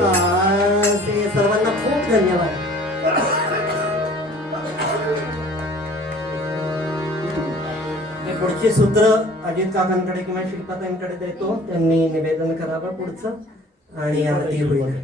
माझे. सर्वांना खूप धन्यवाद. हे पुढचे सूत्र अजित काकांकडे किंवा शिल्पाताईंकडे देतो, त्यांनी निवेदन करावं पुढचं आणि आरती होईल.